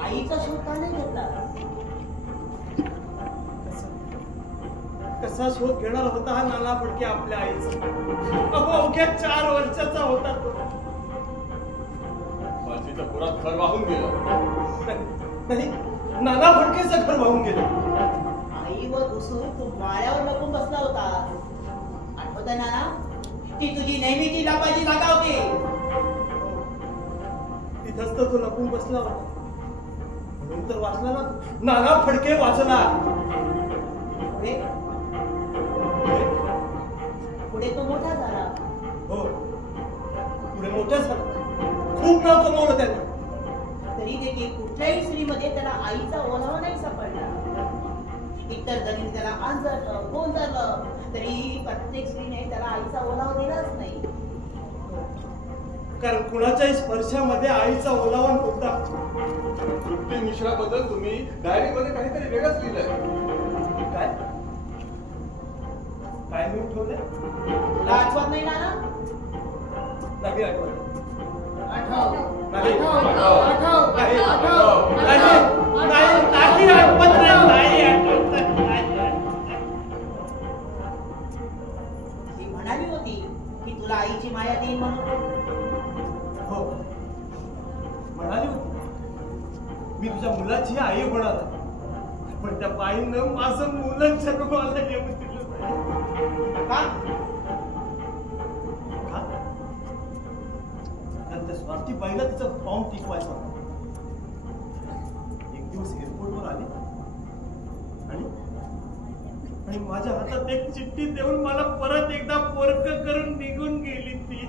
आईचा शोध का नाही घेतला? कसा शोध घेणार होता हा नाना फडके आपल्या आईचा? अवघ्या 4 वर्षाचा होता तो. 500च्या पुरात घर वाहून गेलं. नाही, नाना फडकेचं घर वाहून गेलं. आई व दुसून तू माळ्यावर लपून बसला होता, आठवत आहे ना? ती तुझी नेहमीची लपायची जागा होती. तिथंच तर तो लपून बसला होता. म्हणून तर वाचला ना, नाना फडके वाचला. पुढे पुढे तो मोठा झाला. हो, पुढे मोठा झाला. खूप नाव कमावलं त्याने. तरी देखील कुठल्याही स्त्रीमध्ये त्याला आईचा ओलावा नाही सापडला. इतर जरी त्याला आंजरलं, गोंजरलं, तरी प्रत्येक स्त्रीने त्याला आईचा ओलावा दिलाच नाही. कारण कुणाच्याही स्पर्शामध्ये आईचा ओलावा होता. तृप्ती मिश्राबद्दल तुम्ही डायरीमध्ये काहीतरी वेगळंच लिहिलंय. काय काय लिहून ठेवलंय? तुला आठवत नाही ना? नाही आठवत. आठव. नाही आठव. नाही आठव. नाही आठवत नाही. ती म्हणाली होती की तुला आईची माया देईन म्हणून. हो, म्हणाली होती मी तुझ्या मुलाची आई होणार, पण त्या बाईनं माझं मुलं जन्माला येऊन दिलं. का? कारण त्या स्वार्थी बाईला तिचा फॉर्म टिकवायचा होता. एक दिवस एअरपोर्टवर आली आणि माझ्या हातात एक चिठ्ठी देऊन मला परत एकदा पोरक करून निघून गेली ती.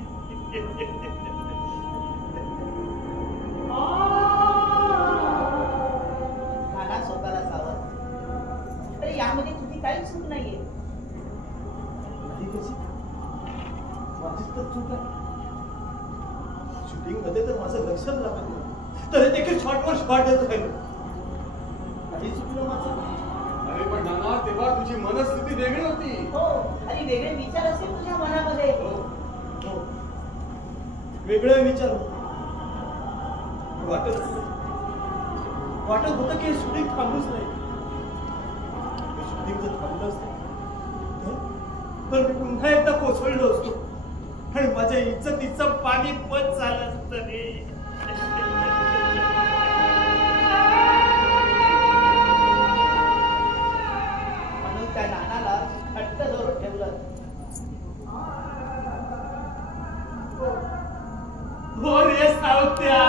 मला स्वतःला सावध. तरी यामध्ये तुझी काहीच चूक नाहीये. माझीच तर चूक आहे. शूटिंग मध्ये तर माझं लक्षच लागत नाही, तर देखील शॉर्टवर शॉर्ट येत राहिलो. काही चुकलं माझं. अरे पण नाना, तेव्हा तुझी मनस्थिती वेगळी होती. हो, आणि वेगळे विचार असतील तुझ्या मनामध्ये. हो, वेगळे विचार होते. वाटत होतं की शूटिंग थांबूच नाही. शूटिंग जर थांबलं असतं तर मी पुन्हा एकदा कोसळलो असतो आणि माझ्या इज्जतीचं पाणी पण झालं असतं रे. म्हणून त्या नानाला घट्ट धरून ठेवलं. हो रे सावत्या.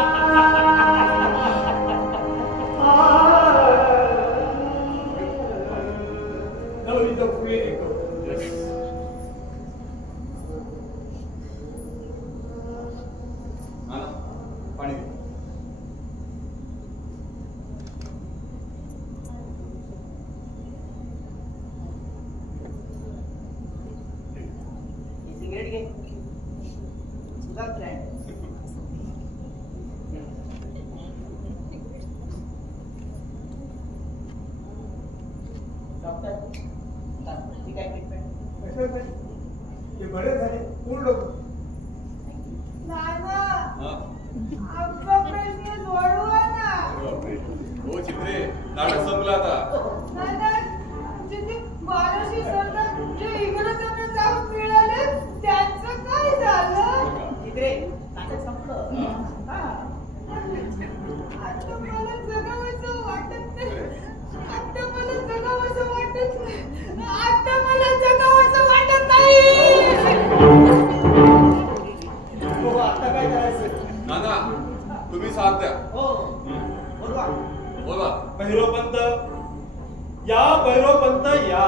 पाणी दे. सिगरेट घे. तुझा फ्रेंड. डॉक्टर, ठीक आहे ट्रीटमेंट. ते बरे झाले पूर्ण नाना हा? आमचा प्रश्न सोडवा ना. हो चित्रे, नाटक संपलं आता. नाना जिथे बाराशे सरदार जे इंग्रजांना जाऊन मिळाले त्यांचं काय झालं? चित्रे नाटक संपलं. हा. आता मला जगावंसं वाटत नाही. आता मला जगावंसं वाटत नाही. आता मला जगावंसं वाटत नाही. हो आता काय करायचं? नाना तुम्ही साथ द्या. हो बोलवा. बोला. भैरवपंत या, भैरवपंत या.